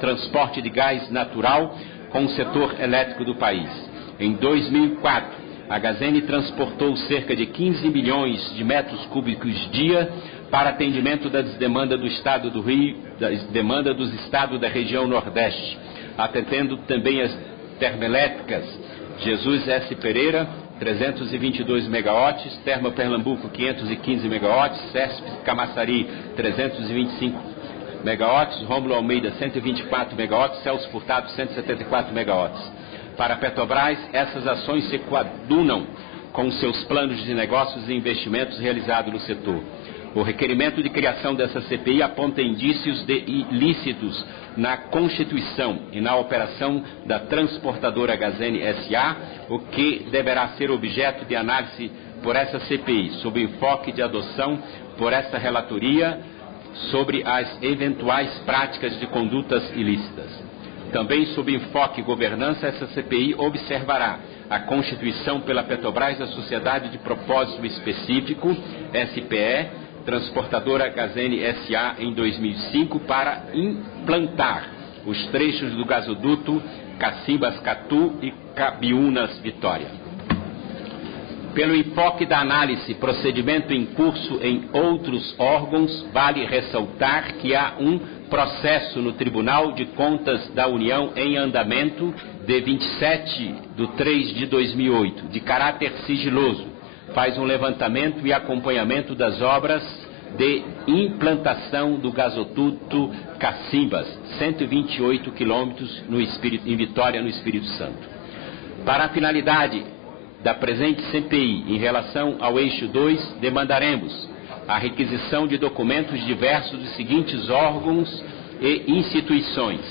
transporte de gás natural com o setor elétrico do país. Em 2004, a Gazene transportou cerca de 15 milhões de metros cúbicos dia para atendimento das demandas do Estado do Rio, das demandas dos estados da região Nordeste, atendendo também as termoelétricas Jesus S. Pereira, 322 megawatts, Termo Pernambuco, 515 megawatts, CESP Camaçari, 325 megawatts, Rômulo Almeida, 124 megawatts, Celso Furtado, 174 megawatts. Para a Petrobras, essas ações se coadunam com seus planos de negócios e investimentos realizados no setor. O requerimento de criação dessa CPI aponta indícios de ilícitos na constituição e na operação da transportadora Gazene S.A., o que deverá ser objeto de análise por essa CPI, sob o enfoque de adoção por essa relatoria sobre as eventuais práticas de condutas ilícitas. Também sob enfoque governança, essa CPI observará a constituição pela Petrobras da Sociedade de Propósito Específico, SPE, transportadora Gazene S.A. em 2005, para implantar os trechos do gasoduto Cacimbas-Catu e Cabiúnas-Vitória. Pelo enfoque da análise, procedimento em curso em outros órgãos, vale ressaltar que há um processo no Tribunal de Contas da União em andamento de 27/3/2008, de caráter sigiloso. Faz um levantamento e acompanhamento das obras de implantação do gasoduto Cacimbas, 128 quilômetros em Vitória, no Espírito Santo. Para a finalidade da presente CPI, em relação ao eixo 2, demandaremos a requisição de documentos diversos dos seguintes órgãos e instituições: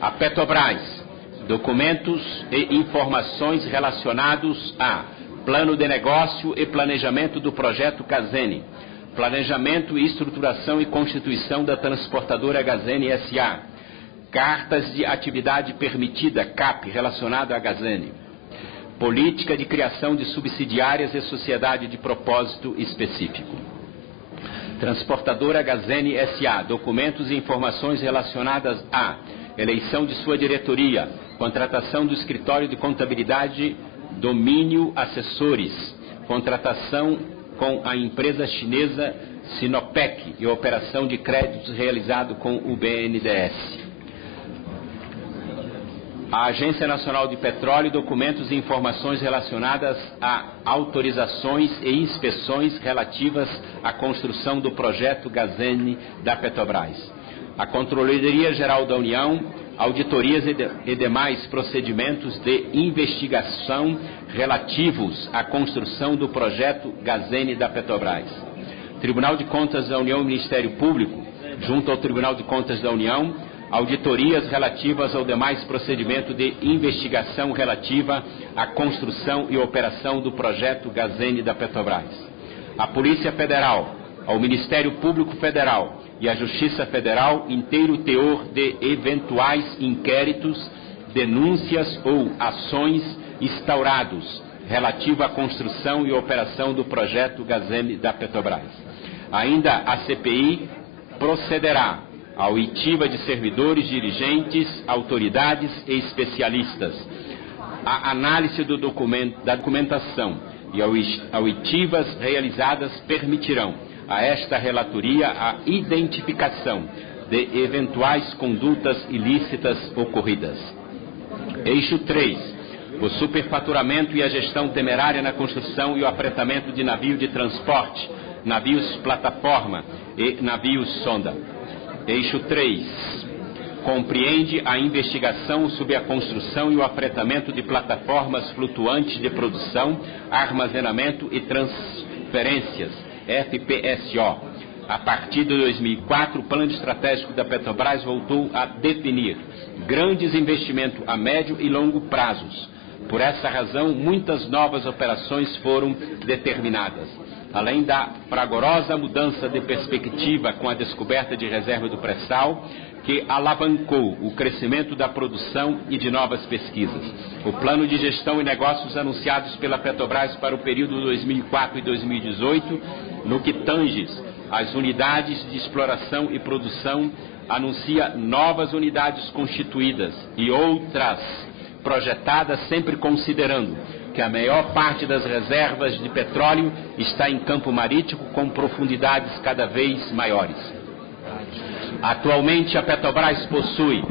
a Petrobras, documentos e informações relacionados a plano de negócio e planejamento do projeto Gazene, planejamento e estruturação e constituição da transportadora Gazene S.A., cartas de atividade permitida, CAP, relacionado à Gazene, política de criação de subsidiárias e sociedade de propósito específico. Transportadora Gazene S.A., documentos e informações relacionadas a eleição de sua diretoria, contratação do escritório de contabilidade Domínio Assessores, contratação com a empresa chinesa Sinopec e operação de créditos realizado com o BNDES. A Agência Nacional de Petróleo e documentos e informações relacionadas a autorizações e inspeções relativas à construção do projeto Gazene da Petrobras. A Controladoria Geral da União, auditorias e demais procedimentos de investigação relativos à construção do projeto Gazene da Petrobras. Tribunal de Contas da União e Ministério Público, junto ao Tribunal de Contas da União, auditorias relativas ao demais procedimento de investigação relativa à construção e operação do projeto Gazene da Petrobras. A Polícia Federal, ao Ministério Público Federal e à Justiça Federal, inteiro teor de eventuais inquéritos, denúncias ou ações instaurados relativo à construção e operação do projeto Gazene da Petrobras. Ainda a CPI procederá à oitiva de servidores, dirigentes, autoridades e especialistas, a análise da documentação e oitivas realizadas permitirão a esta relatoria a identificação de eventuais condutas ilícitas ocorridas. Eixo 3. O superfaturamento e a gestão temerária na construção e o apretamento de navio de transporte, navios plataforma e navios sonda. Eixo 3. Compreende a investigação sobre a construção e o apretamento de plataformas flutuantes de produção, armazenamento e transferências, FPSO. A partir de 2004, o plano estratégico da Petrobras voltou a definir grandes investimentos a médio e longo prazos. Por essa razão, muitas novas operações foram determinadas. Além da fragorosa mudança de perspectiva com a descoberta de reserva do pré-sal, que alavancou o crescimento da produção e de novas pesquisas. O plano de gestão e negócios anunciados pela Petrobras para o período 2004 e 2018, no que tange às unidades de exploração e produção, anuncia novas unidades constituídas e outras projetadas, sempre considerando que a maior parte das reservas de petróleo está em campo marítimo com profundidades cada vez maiores. Atualmente, a Petrobras possui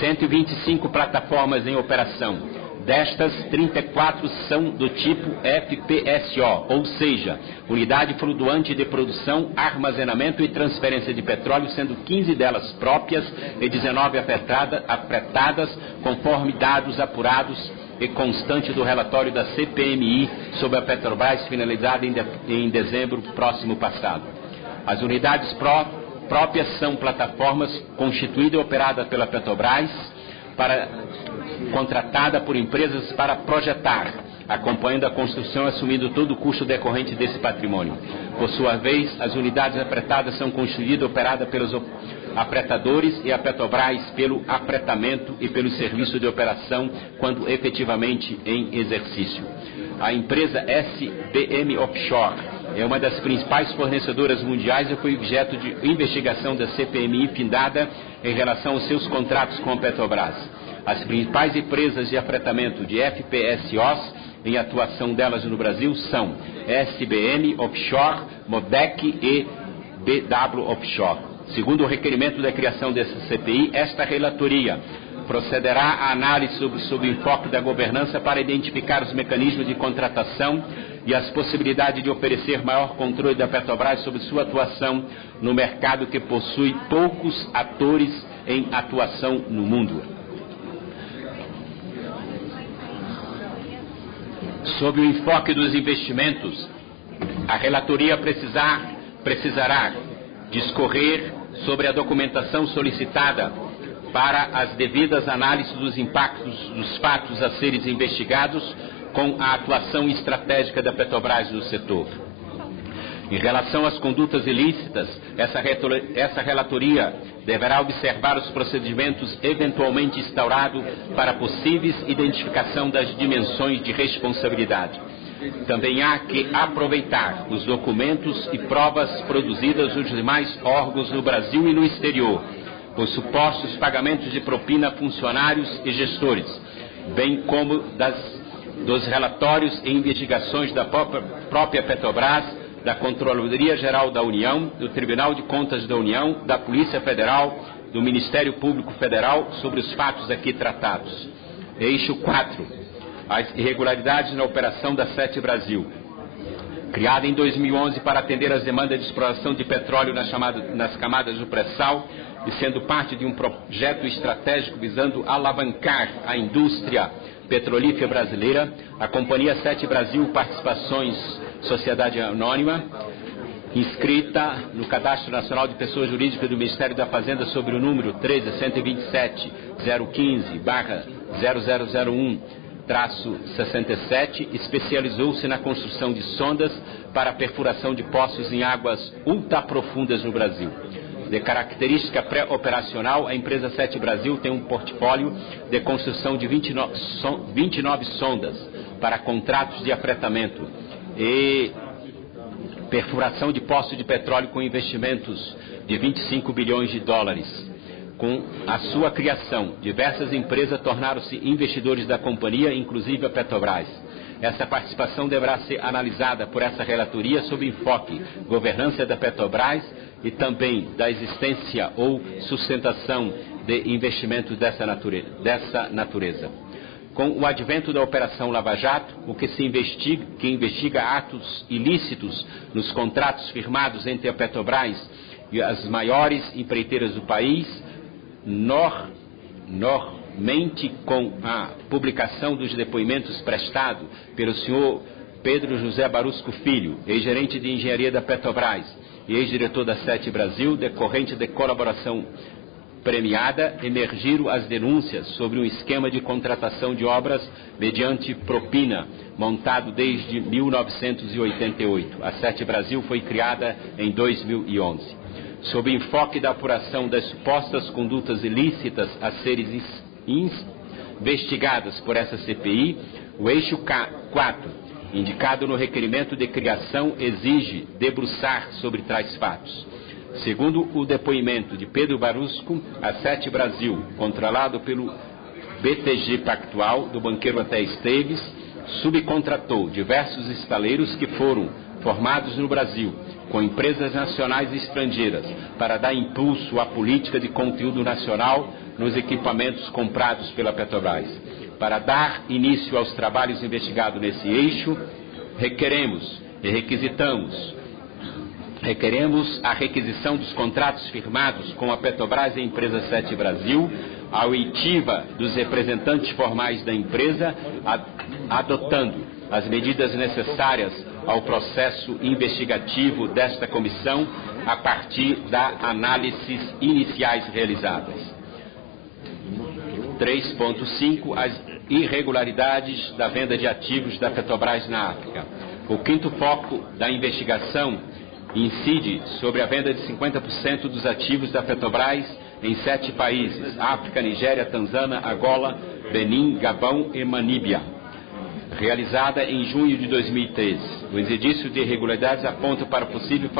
125 plataformas em operação. Destas, 34 são do tipo FPSO, ou seja, unidade flutuante de produção, armazenamento e transferência de petróleo, sendo 15 delas próprias e 19 apretadas, conforme dados apurados e constante do relatório da CPMI sobre a Petrobras, finalizado em dezembro próximo passado. As unidades próprias são plataformas constituídas e operadas pela Petrobras, contratada por empresas para projetar, acompanhando a construção e assumindo todo o custo decorrente desse patrimônio. Por sua vez, as unidades apretadas são construídas e operadas pelos apretadores e a Petrobras pelo apretamento e pelo serviço de operação quando efetivamente em exercício. A empresa SBM Offshore é uma das principais fornecedoras mundiais e foi objeto de investigação da CPMI findada em relação aos seus contratos com a Petrobras. As principais empresas de apretamento de FPSOs em atuação delas no Brasil são SBM Offshore, MODEC e BW Offshore. Segundo o requerimento da criação dessa CPI, esta relatoria procederá à análise sobre o enfoque da governança para identificar os mecanismos de contratação e as possibilidades de oferecer maior controle da Petrobras sobre sua atuação no mercado que possui poucos atores em atuação no mundo. Sobre o enfoque dos investimentos, a relatoria precisará discorrer sobre a documentação solicitada para as devidas análises dos impactos dos fatos a serem investigados com a atuação estratégica da Petrobras no setor. Em relação às condutas ilícitas, essa relatoria deverá observar os procedimentos eventualmente instaurados para possíveis identificação das dimensões de responsabilidade. Também há que aproveitar os documentos e provas produzidas nos demais órgãos no Brasil e no exterior, os supostos pagamentos de propina a funcionários e gestores, bem como dos relatórios e investigações da própria Petrobras, da Controladoria Geral da União, do Tribunal de Contas da União, da Polícia Federal, do Ministério Público Federal sobre os fatos aqui tratados. Eixo 4. As irregularidades na operação da Sete Brasil. Criada em 2011 para atender às demandas de exploração de petróleo nas camadas do pré-sal e sendo parte de um projeto estratégico visando alavancar a indústria petrolífera brasileira, a Companhia Sete Brasil Participações Sociedade Anônima, inscrita no Cadastro Nacional de Pessoas Jurídicas do Ministério da Fazenda sob o número 13.127.015/0001-67, especializou-se na construção de sondas para a perfuração de poços em águas ultraprofundas no Brasil. De característica pré-operacional, a empresa Sete Brasil tem um portfólio de construção de 29 sondas para contratos de afretamento e perfuração de poços de petróleo com investimentos de 25 bilhões de dólares. Com a sua criação, diversas empresas tornaram-se investidores da companhia, inclusive a Petrobras. Essa participação deverá ser analisada por essa relatoria sob enfoque governança da Petrobras e também da existência ou sustentação de investimentos dessa natureza. Com o advento da Operação Lava Jato, que investiga atos ilícitos nos contratos firmados entre a Petrobras e as maiores empreiteiras do país, normalmente com a publicação dos depoimentos prestados pelo senhor Pedro José Barusco Filho, ex-gerente de engenharia da Petrobras e ex-diretor da Sete Brasil, decorrente de colaboração premiada, emergiram as denúncias sobre um esquema de contratação de obras mediante propina, montado desde 1988. A Sete Brasil foi criada em 2011. Sob enfoque da apuração das supostas condutas ilícitas a serem investigadas por essa CPI, o eixo 4, indicado no requerimento de criação, exige debruçar sobre tais fatos. Segundo o depoimento de Pedro Barusco, a Sete Brasil, controlado pelo BTG Pactual, do banqueiro Até Esteves, subcontratou diversos estaleiros que foram formados no Brasil, com empresas nacionais e estrangeiras, para dar impulso à política de conteúdo nacional nos equipamentos comprados pela Petrobras. Para dar início aos trabalhos investigados nesse eixo, requeremos a requisição dos contratos firmados com a Petrobras e a empresa Sete Brasil, a oitiva dos representantes formais da empresa, adotando as medidas necessárias ao processo investigativo desta comissão a partir das análises iniciais realizadas. 3.5. As irregularidades da venda de ativos da Petrobras na África. O quinto foco da investigação incide sobre a venda de 50% dos ativos da Petrobras em 7 países: África, Nigéria, Tanzânia, Angola, Benin, Gabão e Namíbia, realizada em junho de 2013. Os indícios de irregularidades apontam para o possível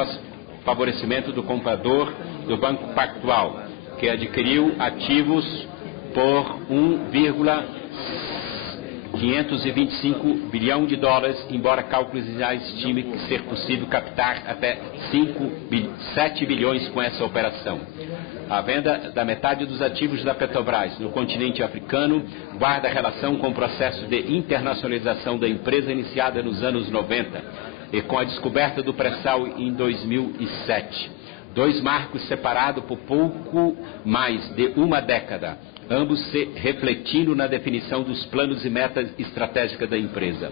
favorecimento do comprador do Banco Pactual, que adquiriu ativos por 1,525 bilhão de dólares, embora cálculos já estimem ser possível captar até 7 bilhões com essa operação. A venda da metade dos ativos da Petrobras no continente africano guarda relação com o processo de internacionalização da empresa iniciada nos anos 90 e com a descoberta do pré-sal em 2007. 2 marcos separados por pouco mais de uma década, ambos se refletindo na definição dos planos e metas estratégicas da empresa.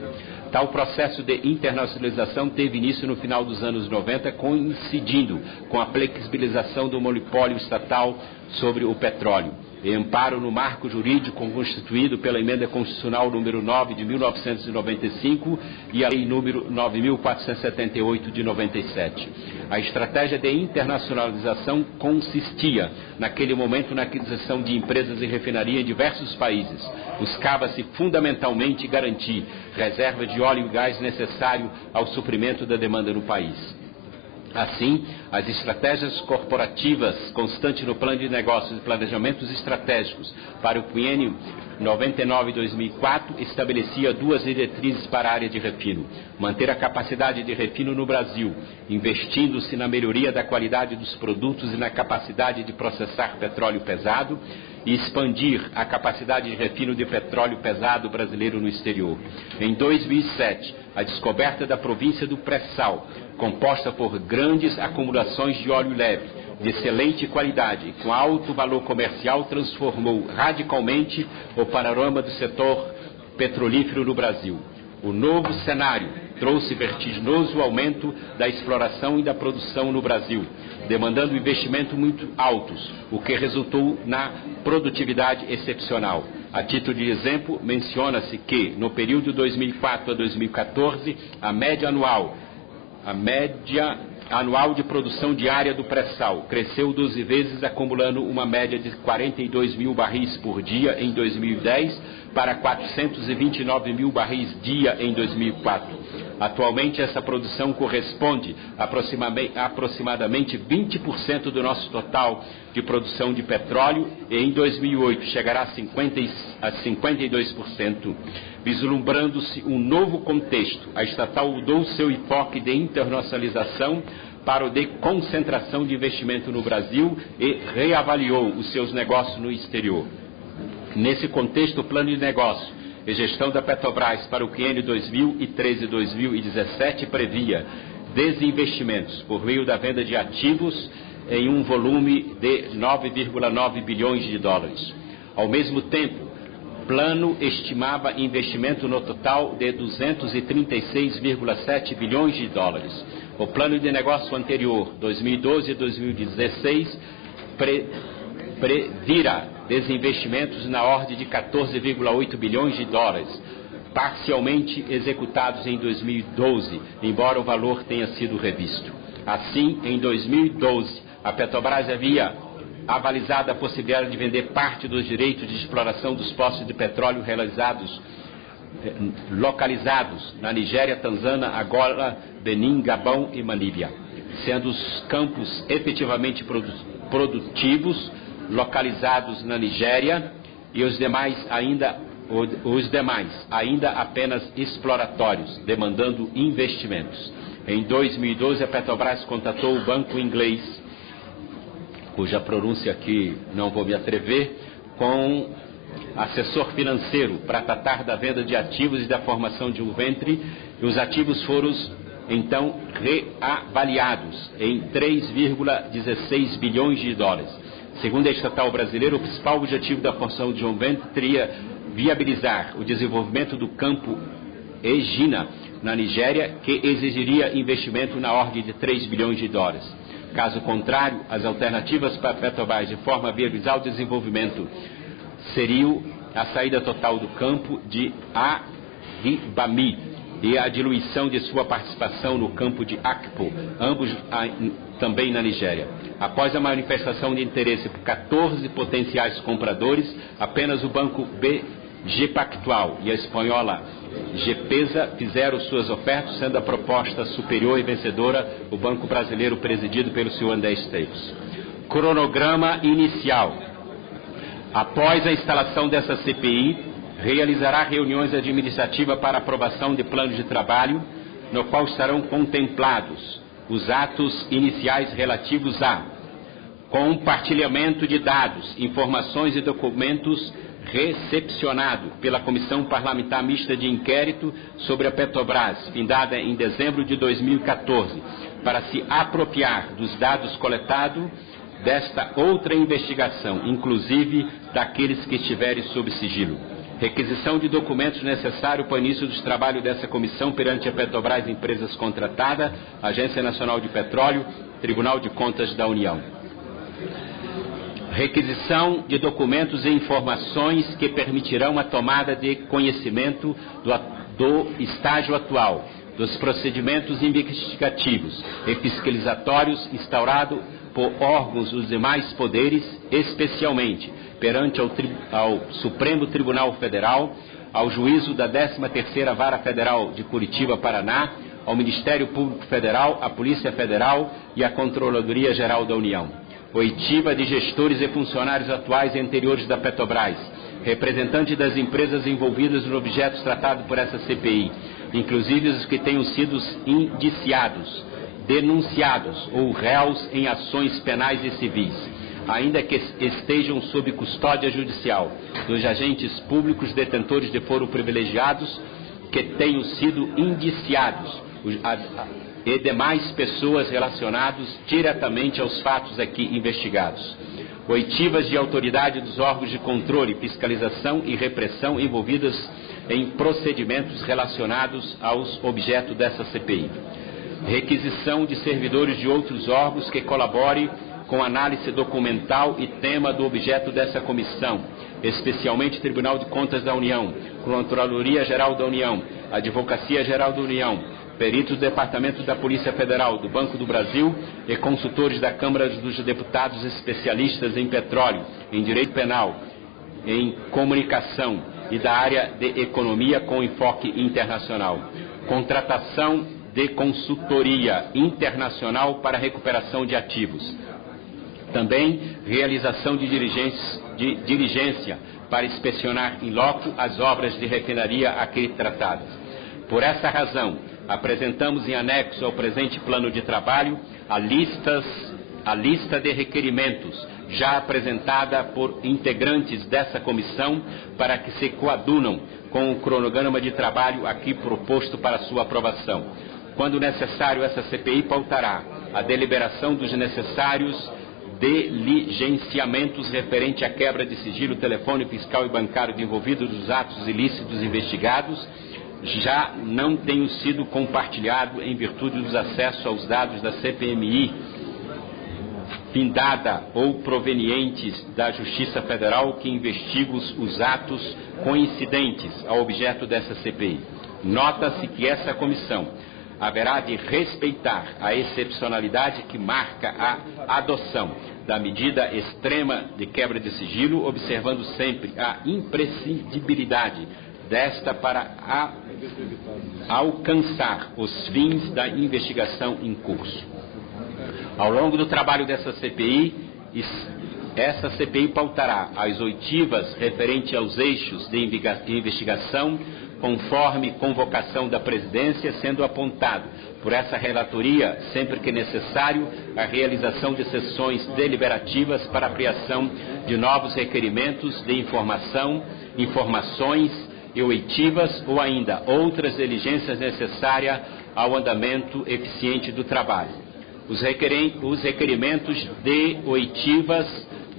Tal processo de internacionalização teve início no final dos anos 90, coincidindo com a flexibilização do monopólio estatal sobre o petróleo, e amparo no marco jurídico constituído pela Emenda Constitucional número 9 de 1995 e a Lei número 9.478 de 97. A estratégia de internacionalização consistia, naquele momento, na aquisição de empresas e refinaria em diversos países. Buscava-se fundamentalmente garantir reserva de óleo e gás necessário ao suprimento da demanda no país. Assim, As estratégias corporativas constantes no plano de negócios e planejamentos estratégicos para o quinênio 99-2004 estabelecia 2 diretrizes para a área de refino. Manter a capacidade de refino no Brasil, investindo-se na melhoria da qualidade dos produtos e na capacidade de processar petróleo pesado, e expandir a capacidade de refino de petróleo pesado brasileiro no exterior. Em 2007, a descoberta da província do Pré-Sal, composta por grandes acumulações de óleo leve, de excelente qualidade, com alto valor comercial, transformou radicalmente o panorama do setor petrolífero no Brasil. O novo cenário trouxe vertiginoso aumento da exploração e da produção no Brasil, demandando investimento muito altos, o que resultou na produtividade excepcional. A título de exemplo, menciona-se que, no período 2004 a 2014, a média anual de produção diária do pré-sal cresceu 12 vezes, acumulando uma média de 42 mil barris por dia em 2010 para 429 mil barris dia em 2004. Atualmente, essa produção corresponde a aproximadamente 20% do nosso total de produção de petróleo e em 2008 chegará a 52%. Vislumbrando-se um novo contexto, a estatal mudou seu enfoque de internacionalização para o de concentração de investimento no Brasil e reavaliou os seus negócios no exterior. Nesse contexto, o plano de negócio e gestão da Petrobras para o quinênio 2013-2017 previa desinvestimentos por meio da venda de ativos em um volume de 9,9 bilhões de dólares. Ao mesmo tempo, o plano estimava investimento no total de 236,7 bilhões de dólares. O plano de negócio anterior, 2012-2016, previra desinvestimentos na ordem de 14,8 bilhões de dólares, parcialmente executados em 2012, embora o valor tenha sido revisto. Assim, em 2012, a Petrobras havia avalizado a possibilidade de vender parte dos direitos de exploração dos poços de petróleo localizados na Nigéria, Tanzânia, Angola, Benin, Gabão e Namíbia, sendo os campos efetivamente produtivos localizados na Nigéria e os demais ainda apenas exploratórios, demandando investimentos. Em 2012, a Petrobras contatou o banco inglês, cuja pronúncia aqui não vou me atrever, com assessor financeiro para tratar da venda de ativos e da formação de um venture, e os ativos foram então reavaliados em 3,16 bilhões de dólares. Segundo a estatal brasileira, o principal objetivo da formação de um venture seria viabilizar o desenvolvimento do campo Egina, na Nigéria, que exigiria investimento na ordem de 3 bilhões de dólares. Caso contrário, as alternativas para a Petrobras de forma a viabilizar o desenvolvimento seriam a saída total do campo de Aribami e a diluição de sua participação no campo de Akpo, ambos também na Nigéria. Após a manifestação de interesse por 14 potenciais compradores, apenas o banco BG Pactual e a espanhola GPESA fizeram suas ofertas, sendo a proposta superior e vencedora o banco brasileiro presidido pelo senhor André Esteves. Cronograma inicial. Após a instalação dessa CPI, realizará reuniões administrativas para aprovação de plano de trabalho, no qual estarão contemplados os atos iniciais relativos a compartilhamento de dados, informações e documentos recepcionado pela Comissão Parlamentar Mista de Inquérito sobre a Petrobras, findada em dezembro de 2014, para se apropriar dos dados coletados desta outra investigação, inclusive daqueles que estiverem sob sigilo. Requisição de documentos necessários para o início dos trabalhos dessa comissão perante a Petrobras Empresas Contratada, Agência Nacional de Petróleo, Tribunal de Contas da União. Requisição de documentos e informações que permitirão a tomada de conhecimento do estágio atual, dos procedimentos investigativos e fiscalizatórios instaurados por órgãos dos demais poderes, especialmente perante ao Supremo Tribunal Federal, ao juízo da 13ª Vara Federal de Curitiba, Paraná, ao Ministério Público Federal, à Polícia Federal e à Controladoria Geral da União. Oitiva de gestores e funcionários atuais e anteriores da Petrobras, representantes das empresas envolvidas nos objetos tratados por essa CPI, inclusive os que tenham sido indiciados, denunciados ou réus em ações penais e civis, ainda que estejam sob custódia judicial, dos agentes públicos detentores de foro privilegiados que tenham sido indiciados e demais pessoas relacionadas diretamente aos fatos aqui investigados. Oitivas de autoridade dos órgãos de controle, fiscalização e repressão envolvidas em procedimentos relacionados aos objetos dessa CPI. Requisição de servidores de outros órgãos que colaborem com análise documental e tema do objeto dessa comissão, especialmente Tribunal de Contas da União, Controladoria Geral da União, Advocacia Geral da União, peritos do Departamento da Polícia Federal, do Banco do Brasil e consultores da Câmara dos Deputados especialistas em petróleo, em direito penal, em comunicação e da área de economia com enfoque internacional. Contratação de consultoria internacional para recuperação de ativos. Também realização de diligência para inspecionar em loco as obras de refinaria aqui tratadas. Por essa razão, apresentamos em anexo ao presente plano de trabalho a lista de requerimentos já apresentada por integrantes dessa comissão para que se coadunam com o cronograma de trabalho aqui proposto para sua aprovação. Quando necessário, essa CPI pautará a deliberação dos necessários diligenciamentos referente à quebra de sigilo telefônico, fiscal e bancário de envolvidos nos atos ilícitos investigados, já não tenham sido compartilhados em virtude dos acessos aos dados da CPMI, findada ou provenientes da Justiça Federal que investiga os atos coincidentes ao objeto dessa CPI. Nota-se que essa comissão haverá de respeitar a excepcionalidade que marca a adoção da medida extrema de quebra de sigilo, observando sempre a imprescindibilidade desta para alcançar os fins da investigação em curso. Ao longo do trabalho dessa CPI, essa CPI pautará as oitivas referente aos eixos de investigação, conforme convocação da presidência, sendo apontado por essa relatoria, sempre que necessário, a realização de sessões deliberativas para a criação de novos requerimentos de informações e oitivas ou ainda outras diligências necessárias ao andamento eficiente do trabalho. Os requerimentos de oitivas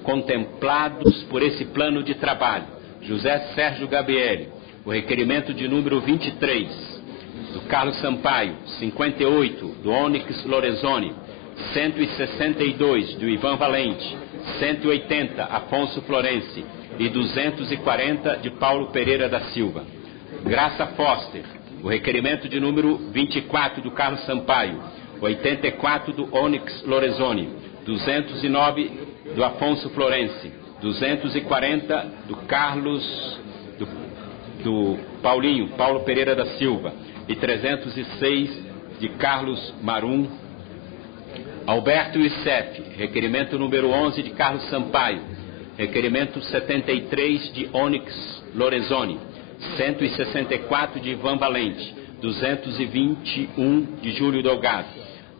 contemplados por esse plano de trabalho. José Sérgio Gabriele, o requerimento de número 23, do Carlos Sampaio, 58, do Onyx Lorenzoni, 162, do Ivan Valente, 180, Afonso Florenci e 240, de Paulo Pereira da Silva. Graça Foster, o requerimento de número 24, do Carlos Sampaio, 84, do Onyx Lorenzoni, 209, do Afonso Florenci, 240, do Carlos, do Paulinho, Paulo Pereira da Silva, e 306, de Carlos Marum. Alberto Icef, requerimento número 11, de Carlos Sampaio, requerimento 73, de Onyx Lorenzoni, 164, de Ivan Valente, 221, de Júlio Delgado.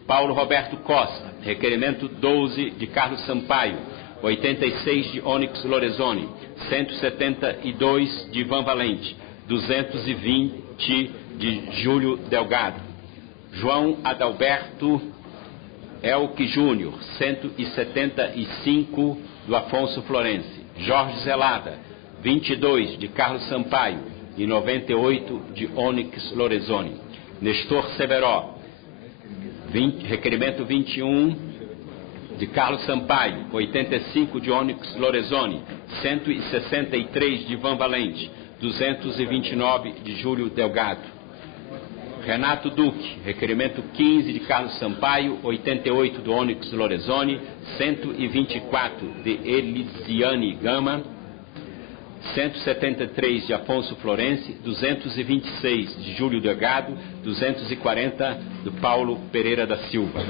Paulo Roberto Costa, requerimento 12, de Carlos Sampaio, 86, de Onyx Lorenzoni, 172, de Ivan Valente, 220, de Júlio Delgado. João Adalberto Elque Júnior, 175, do Afonso Florenci. Jorge Zelada, 22, de Carlos Sampaio e 98, de Onyx Lorenzoni. Nestor Severó, requerimento 21, de Carlos Sampaio, 85, de Onyx Lorenzoni, 163, de Ivan Valente, 229, de Júlio Delgado. Renato Duque, requerimento 15, de Carlos Sampaio, 88, do Onyx Lorenzoni, 124, de Elisiane Gama, 173 de Afonso Florense, 226 de Júlio Delgado, 240 do Paulo Pereira da Silva.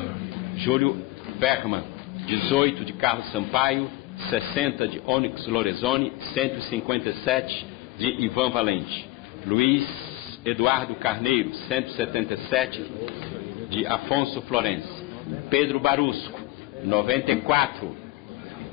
Júlio Bergman, 18 de Carlos Sampaio, 60 de Onyx Lorenzoni, 157 de Ivan Valente. Luiz Eduardo Carneiro, 177 de Afonso Florense. Pedro Barusco, 94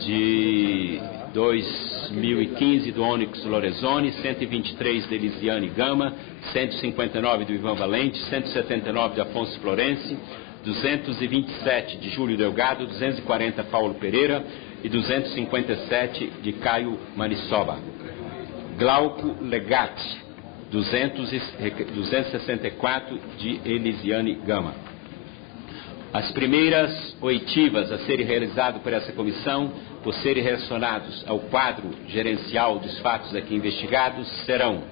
de 2015 do Onyx Lorenzoni, 123 de Elisiane Gama, 159 do Ivan Valente, 179 de Afonso Florense, 227 de Júlio Delgado, 240 Paulo Pereira e 257 de Caio Manissoba. Glauco Legatti, 264 de Elisiane Gama. As primeiras oitivas a serem realizadas por essa comissão, por serem relacionados ao quadro gerencial dos fatos aqui investigados, serão: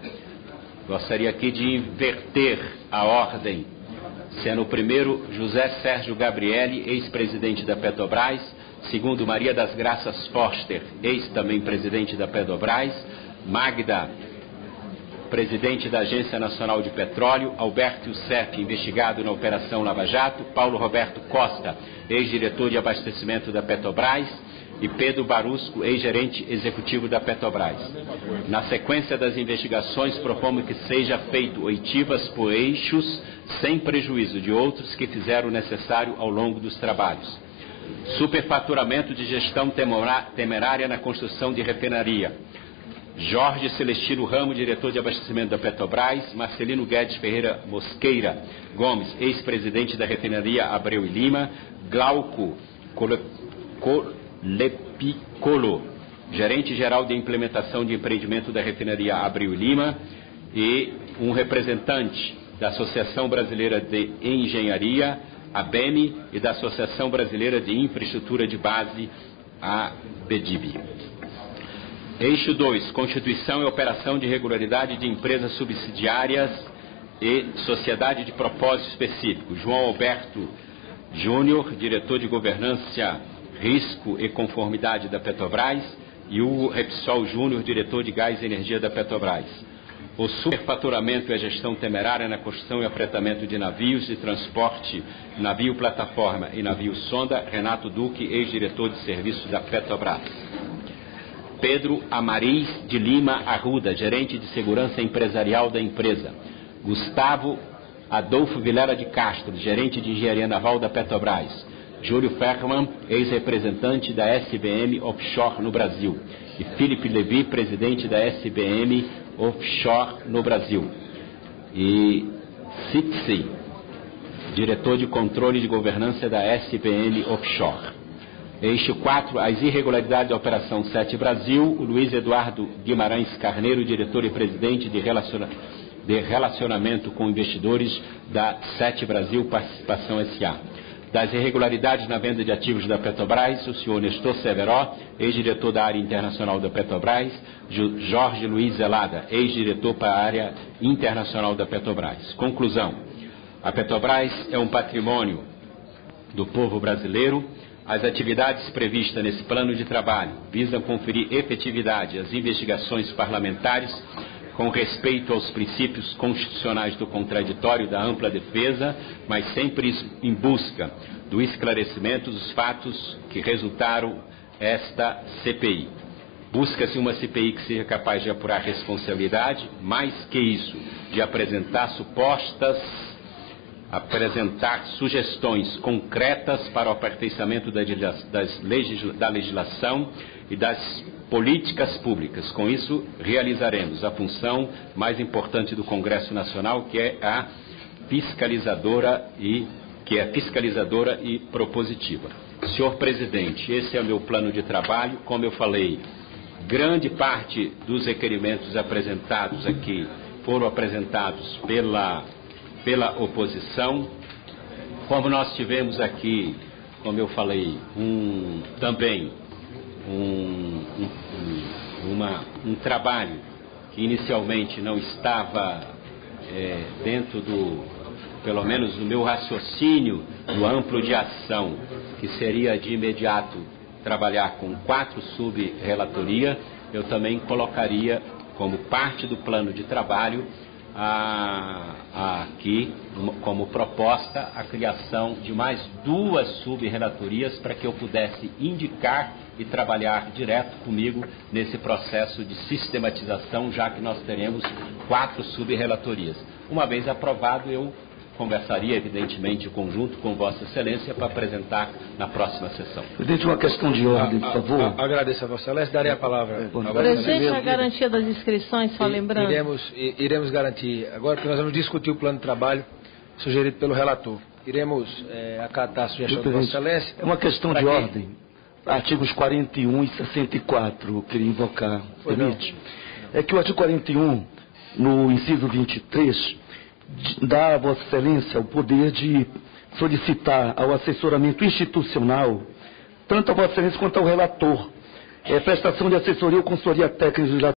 gostaria aqui de inverter a ordem, sendo o primeiro José Sérgio Gabrielli, ex-presidente da Petrobras; segundo, Maria das Graças Forster, ex-também presidente da Petrobras; Magda, presidente da Agência Nacional de Petróleo; Alberto Youssef, investigado na Operação Lava Jato; Paulo Roberto Costa, ex-diretor de abastecimento da Petrobras; e Pedro Barusco, ex-gerente executivo da Petrobras. Na sequência das investigações, propomos que seja feito oitivas por eixos, sem prejuízo de outros que fizeram o necessário ao longo dos trabalhos. Superfaturamento de gestão temerária na construção de refinaria. Jorge Celestino Ramo, diretor de abastecimento da Petrobras; Marcelino Guedes Ferreira Mosqueira Gomes, ex-presidente da refinaria Abreu e Lima; Glauco Lepicolo, gerente-geral de implementação de empreendimento da refinaria Abreu e Lima, e um representante da Associação Brasileira de Engenharia, a ABEME, e da Associação Brasileira de Infraestrutura de Base, a BEDIB. Eixo 2, constituição e operação de regularidade de empresas subsidiárias e sociedade de propósito específico. João Alberto Júnior, diretor de governança, risco e conformidade da Petrobras, e Hugo Repsol Júnior, diretor de gás e energia da Petrobras. O superfaturamento e a gestão temerária na construção e afretamento de navios de transporte, navio-plataforma e navio-sonda, Renato Duque, ex-diretor de serviço da Petrobras. Pedro Amariz de Lima Arruda, gerente de segurança empresarial da empresa. Gustavo Adolfo Vilela de Castro, gerente de engenharia naval da Petrobras. Júlio Ferman, ex-representante da SBM Offshore no Brasil. E Felipe Levi, presidente da SBM Offshore no Brasil. E Sitsi, diretor de controle de governança da SBM Offshore. Eixo 4, as irregularidades da Operação 7 Brasil. O Luiz Eduardo Guimarães Carneiro, diretor e presidente de relacionamento com investidores da 7 Brasil Participação S.A. Das irregularidades na venda de ativos da Petrobras, o senhor Nestor Severo, ex-diretor da área internacional da Petrobras; Jorge Luiz Zelada, ex-diretor para a área internacional da Petrobras. Conclusão: a Petrobras é um patrimônio do povo brasileiro. As atividades previstas nesse plano de trabalho visam conferir efetividade às investigações parlamentares com respeito aos princípios constitucionais do contraditório e da ampla defesa, mas sempre em busca do esclarecimento dos fatos que resultaram esta CPI. Busca-se uma CPI que seja capaz de apurar responsabilidade, mais que isso, de apresentar sugestões concretas para o aperfeiçoamento da legislação e das políticas públicas. Com isso, realizaremos a função mais importante do Congresso Nacional, que é a fiscalizadora e propositiva. Senhor Presidente, esse é o meu plano de trabalho. Como eu falei, grande parte dos requerimentos apresentados aqui foram apresentados pela oposição. Como nós tivemos aqui, como eu falei, um trabalho que inicialmente não estava dentro pelo menos do meu raciocínio, do amplo de ação, que seria de imediato trabalhar com 4 sub-relatorias, eu também colocaria como parte do plano de trabalho aqui, como proposta, a criação de mais 2 sub-relatorias para que eu pudesse indicar e trabalhar direto comigo nesse processo de sistematização, já que nós teremos 4 sub-relatorias. Uma vez aprovado, eu conversaria, evidentemente, em conjunto com Vossa Excelência para apresentar na próxima sessão. Presidente, uma questão de ordem, por favor. Agradeço a Vossa Excelência. Darei a palavra. Presidente, a garantia das inscrições, só lembrando. Iremos garantir. Agora, porque nós vamos discutir o plano de trabalho sugerido pelo relator. Iremos acatar a sugestão de Vossa Excelência. É uma questão de ordem. Artigos 41 e 64, eu queria invocar, permite? É que o artigo 41, no inciso 23, dá a Vossa Excelência o poder de solicitar ao assessoramento institucional, tanto a Vossa Excelência quanto ao relator, prestação de assessoria ou consultoria técnica